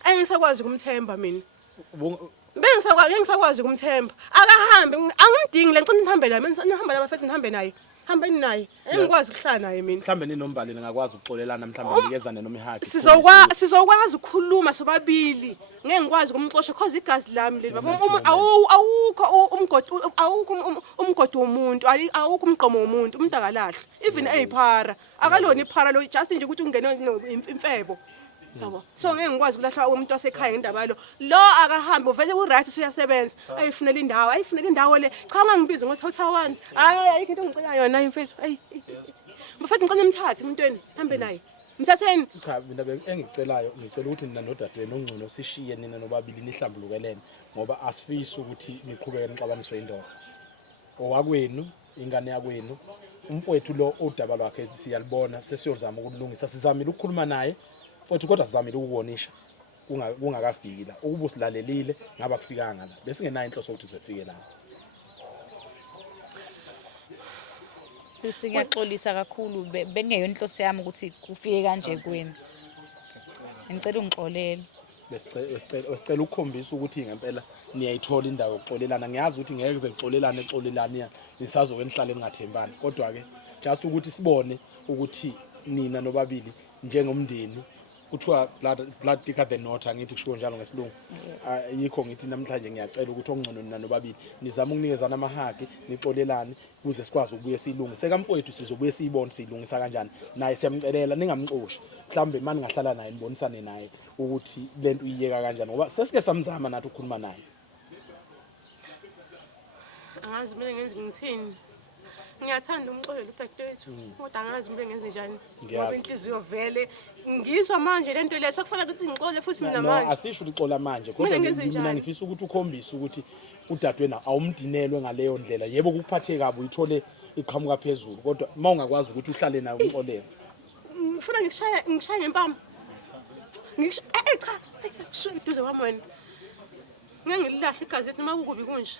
Engisakwazi ukumthemba mina. Bengisakwazi ukumthemba. Akahambe angimdingi le ngicela nihambe naye. Nihamba la bafethu nihambe naye. Hambeni naye. Engikwazi ukuhlala naye mina. Mhlambe ninombali ngakwazi ukuxolelana mhlambe nikezane noma ihaki. Sizokwazi ukukhuluma sobabili. Ngeke ngikwazi ukumxosha because igazi lami leli baba awukho umgodi womuntu awukho umgqomo womuntu umuntu akalahle even eyiphara akalona iphara lo just nje ukuthi ungene imfebo yabo so ngeke ngikwazi ukulahla umuntu wasekhaya indaba lo akahambe uvele ku right uyasebenza ayifunela indawo le cha ungangibizi ngo-1 hayi ayikho into engicela yona imfethu mfethu ngicela nimthathe umntweni hambe naye mthatheni cha mina engicelayo ngicela ukuthi nina nodadewenu ongcono sishiye nina nobabili nihlambulukelene ngoba asifisi ukuthi niqhubeke nixabaniswe indoda owakwenu ingane yakwenu umfowethu lo udaba lwakhe siyalibona sesiyozama ukulungisa sizamile ukukhuluma naye futhi kodwa sizamile ukuwonisha kungakafiki la ukuba usilalelile ngaba kufikanga la bese ngenayo inhloso ukuthi sizofike la Sisi ngiyaxolisa kakhulu bengeyona inhloso yami ukuthi kufike kanje kuwena. Ngicela ungixolele. Besicela ukukhombisa ukuthi ngempela niyayithola indawo yokuxolelana ngiyazi ukuthi ngeke exolelana nisazokwenhlala engathembani kodwa ke just ukuthi sibone ukuthi nina nobabili njengomndeni kuthiwa blood thicker than water angithi kusho njalo ngesilungu ayikho ngithi namhlanje ngiyacela ukuthi ongcono nina nobabili nizama ukunikezana amahaki nixolelane kuze sikwazi ukubuye silunge sekamfowethu sizobuye siyibone silungisa kanjani naye siyamcelela ningamxoshi mhlambe manje ngahlala naye nibonisane naye ukuthi lento iyeka kanjani ngoba sesike samzama nathi ukukhuluma naye angazi mina ngenze ngithini ngiyathanda umxolelo udadewethu kodwa angazi mbe ngenze njani ngoba inhliziyo vele ngizwa manje lento le sekufanele ukuthi ngixole futhi mina manje asisho ukuxola manje kodwa mina ngifisa ukuthi ukhombise ukuthi udadewena awumdinelwe ngaleyo ndlela yebo ukuphathe kabi uyithole iqhamuka phezulu kodwa mawungakwazi ukuthi uhlale naye umxolele ngifuna ngishaye ngempama cha duze kwami wena ngeke ngililahla igazethi noma kukubi kunje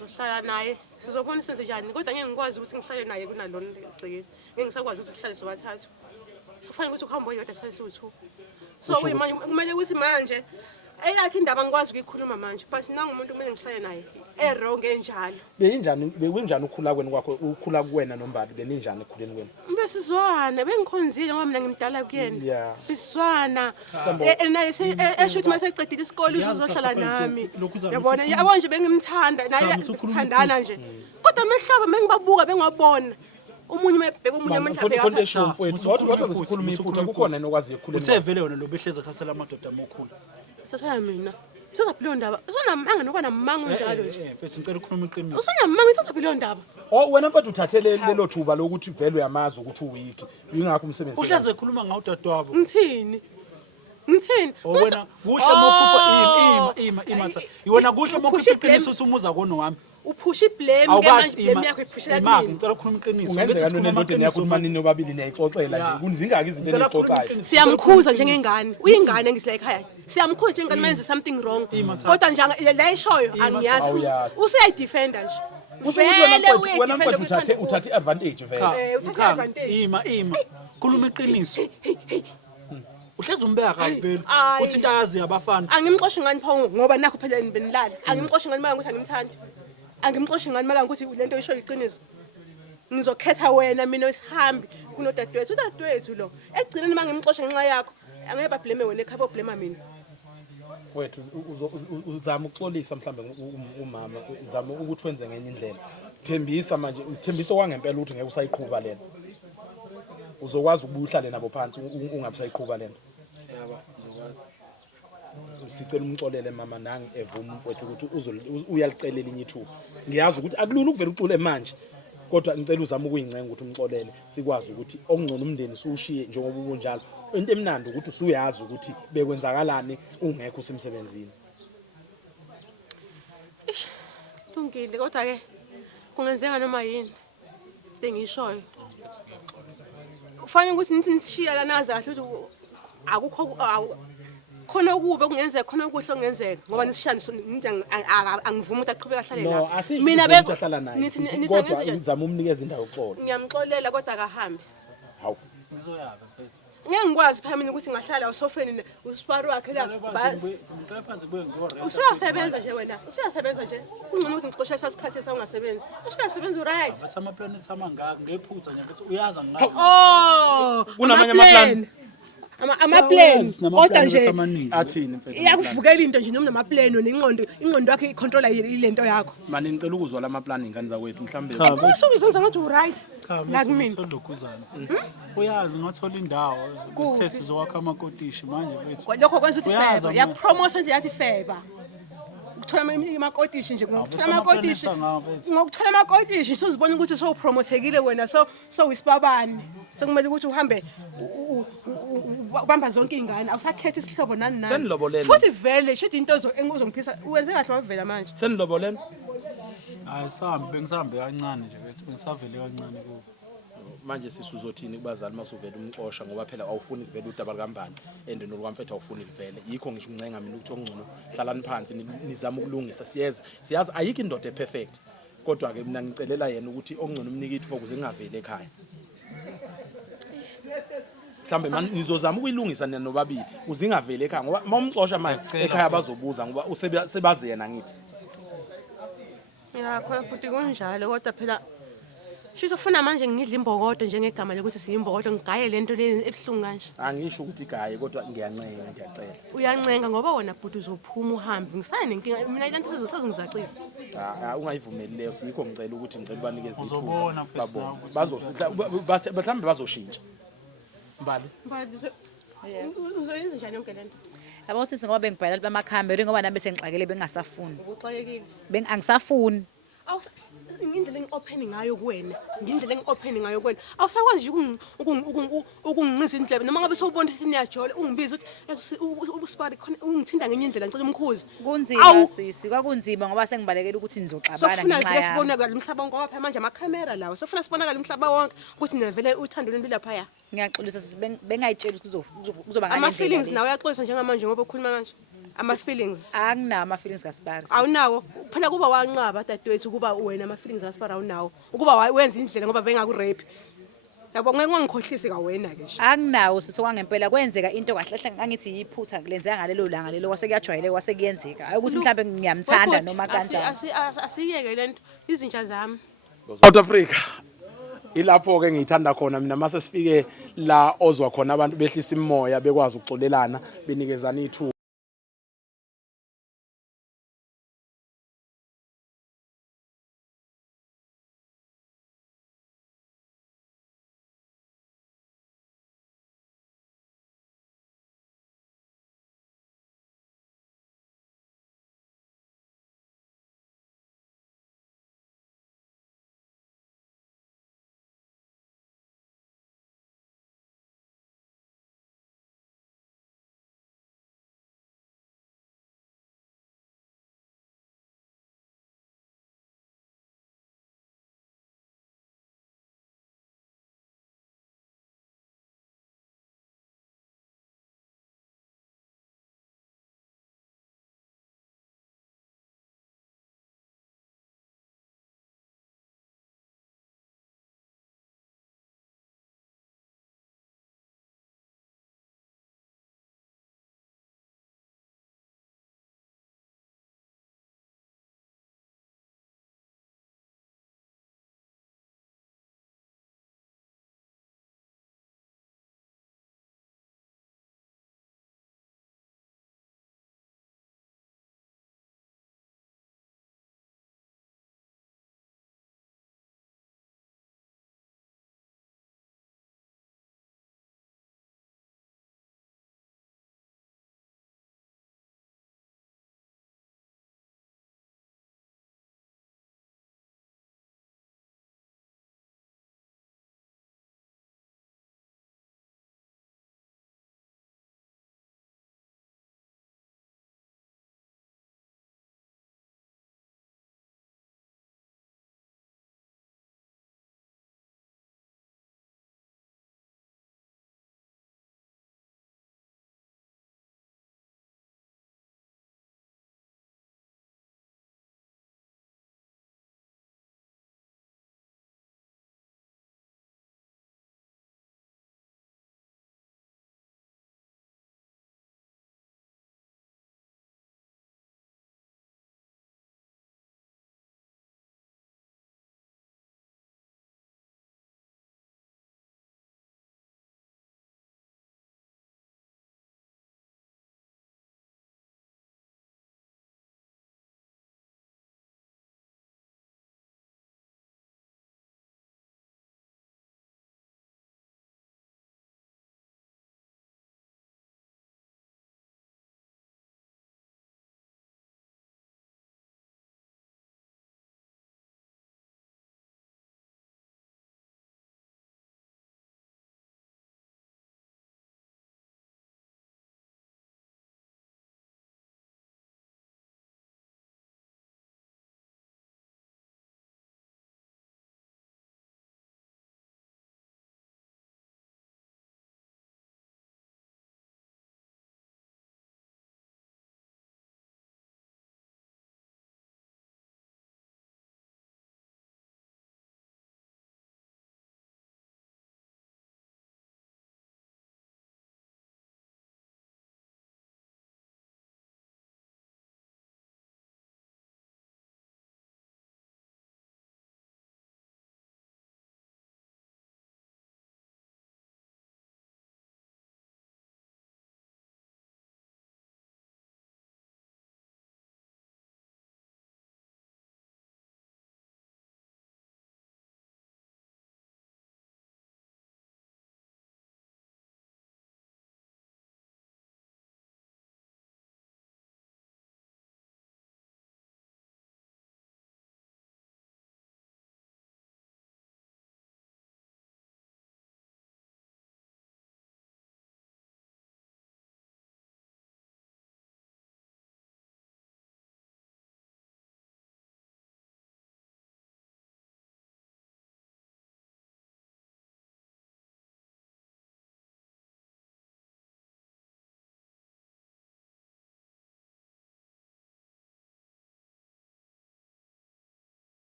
ngizohlala naye sizobona senze njani kodwa ngeke ngikwazi ukuthi ngihlale naye kunalona egcekeni ngeke ngisakwazi ukuthi sihlale sobathathu sofanele ukuthi uhambo yodwa sihlale siwu2 so kumele ukuthi manje eyakhe indaba ngikwazi ukuyikhuluma manje but nangumuntu kumele ngihlale naye wrong enjalo bekunjani ukukhula kuwena nombali beninjani ekukhuleni kwenu besizwana bengikhonzile ngoba mina ngimdala kuyena besizwana naye eshuthi mase eqedile isikole uzohlala nami yabona yabo nje bengimthanda naye sithandana nje kodwa mehlaba mengibabuka bengwabona umunye mebheka umunye amandla konje mfowethu wathi ngisikhuluma iphutha kukhona enokwazi ukukhuluma uthe vele wena lo behleze khasela amadoda amakhulu sasaya mina sizaphileyo ndaba usonamanga nokuba namanga njalo nje mfethu ngicela ukukhuluma iqiniso usonamanga sizaphileyo ndaba wena mfethu uthathele lelo thuba lokuthi vele uyamazi ukuthi uwiki ingakho umsebenzi uhleze ekhuluma ngawo dadewabo ngithini wena kuhle mokhupha imatha iwona kuhle mokhupha iqiniso ukuthi umuza kono wami uphusha iblame ke manje blame yakho iphushela mina ngicela ukukhuluma iqiniso ungenzeka nendodeni yakho manini nobabili niyayixoxela nje kunizingaki izinto enixoxayo siyamkhuza njengengane uyingane ngisila ekhaya siyamkhuza njengengane menze something wrong kodwa nje la ishoyo angiyazi usuyayidefenda nje wena mfethu uthathe advantage vele uthathe advantage ima khuluma iqiniso uhleze umbeka kabi vele uthi into ayazi yabafana angimxoshi ngani pho ngoba nakho phela benilala angimxoshi ngani maka ukuthi angimthandi angimxoshi ngani maka ukuthi lento isho iqiniso ngizokhetha wena mina wesihambi kunodadewethu udadewethu lo egcineni mangimxoshi ngenxa yakho angeke bablame wena ekhaya blame mina wethu uzama ukuxolisa mhlambe umama zama ukuthi wenze ngenye indlela thembisa manje sithembiso kwangempela ukuthi ngeke usayiqhubha lena uzokwazi ukubuhlale nabo phansi ungabisayiqhubha lento. Yabo ngizokwazi. Sicela umxolele mama nangi evuma mfowethu ukuthi uyalicelela elinye ithuba. Ngiyazi ukuthi akulula ukuvela uxule manje. Kodwa ngicela uzame ukuyincenga ukuthi umxolele sikwazi ukuthi okungcono umndeni siushiye njengoba ubunjalo. Into emnandi ukuthi usuyazi ukuthi bekwenzakalani ungekho usemsebenzini. Lungile kodwa ke kungenzeka noma yini sengishoyo. Kufanele ukuthi nithi nishiya la nazi kahle ukuthi akukho khona ukube kungenzeka khona ukuhle okungenzeka ngoba nisishana angivumi ukuthi aqhubeka ahlale la. No, mina behlala naye. Nithi Kodwa ngizama umnikeza indawo yokuxola. Ngiyamxolela kodwa akahambe. Hawu. Ngizoyaba mfethu. Ngeke ngikwazi phela mina ukuthi ngahlala usofeni usiparo wakhe la basi. Ngicela phansi kuye ngiyore. Usuyasebenza nje wena. Usuyasebenza nje. Kungcono ukuthi ngixoshele sasikhathi esangasebenzi. Usuyasebenza right. Bese amaplanet amangaka ngephutha nje bese uyazi angazi. Oh, kunamanye amaplan. Ama-plan kodwa nje Athini mfethu? iyakuvukela into nje noma namaplan ingqondo yakhe icontrola ilento yakho. Manje ngicela ukuzwa lama-plan ingane zakwethu mhlambe. Usuzenza ngathi right. La kimi ngitholokuzana. Uyazi ngathola indawo bese sizokwakha amakotishi manje mfethu. Lokho kwenza ukuthi feba. Yakupromote nje yathi feba. Ukuthola amakotishi nje ngokuthola amakotishi. Ngokuthola amakotishi sozibona ukuthi sowupromotekile wena so wisibabani. Sokumele ukuthi uhambe ubamba zonke izingane awusakhethi isihlobo nani nani. Seniloboleni. Futhi vele shidi into engizongiphisa uwenze kahle wavela manje. Seniloboleni. Hayi bengisambe kancane nje bese bengisavele kancane kubo. Manje sisuzothini kubazali masuvela umxosha ngoba phela awufuni kuvela udaba likambani and nolwamfethu awufuni livele. Yikho ngisho uncenga mina ukuthi okungcono hlalani phansi nizama ukulungisa siyazi ayikho indoda eperfect. Kodwa ke mina ngicelela yena ukuthi okungcono umnika ithuba ukuze ngingaveli ekhaya. Mhlambe manje nizozama ukuyilungisa nina nobabili uzingaveli ekhaya ngoba mawumxosha manje ekhaya bazobuza ngoba sebazi yena ngithi. Ya khona futhi kunjalo kodwa phela shisho ufuna manje ngidla imbokodo njengegama lokuthi siyimbokodo ngigaye lento le ebhlungu kanje. Angisho ukuthi gaye kodwa ngiyancenga ngiyacela. Uyancenga ngoba wona bhuti uzophuma uhambe ngisane nenkinga mina lento sezosazingizacisa. Ungayivumeli leyo sikho ngicela ukuthi ngicela banikeze ithuba. Uzobona futhi Mhlambe bazoshintsha. Mbali. Uzoyenza njani yonke lento? Yabo sisi ngoba bengibhala bamakhamera ngoba nami sengixakele bengasafuni. Ubuxakekile. Angisafuni. Ngindlela engi-open ngayo kuwena ngindlela engi-open ngayo kuwena awusakwazi ukungincisa indlebe noma ngabe sowubona ukuthi niyajola ungibiza ukuthi ubusipari khona ungithinda ngenye indlela ngicela umkhuzi kunzima sisi kwakunzima ngoba sengibalekela ukuthi nizoxabana ngenxa yami sibonakala umhlaba wonke ngoba phela manje amakhamera lawo sofuna sibonakala umhlaba wonke ukuthi nivele uthando lwenu lapha ngiyaxolisa sisi bengayitshela ukuthi kuzoba ngale ama-feelings nawe uyaxolisa njengamanje ngoba ukhuluma manje ama-feelings anginawo ama-feelings kaSibari awunawo phela kuba wanqaba dadewethu kuba wena ama-feelings kaSibari awunawo ukuba wenza indlela ngoba bengaku-rape yabo ngeke ngangikhohlisi kawena-ke nje anginawo sisi okwangempela kwenzeka into kahle hle ngangithi yiphutha lenzeka ngalelo langa lelo kwase kuyajwayeleka kwase kuyenzeka hayi ukuthi mhlawumbe ngiyamthanda noma kanjani asiyeke lento izintsha zami South Africa ilapho ke ngiyithanda khona mina mase sifike la ozwa khona abantu behlisa imoya bekwazi ukuxolelana benikezana ithuba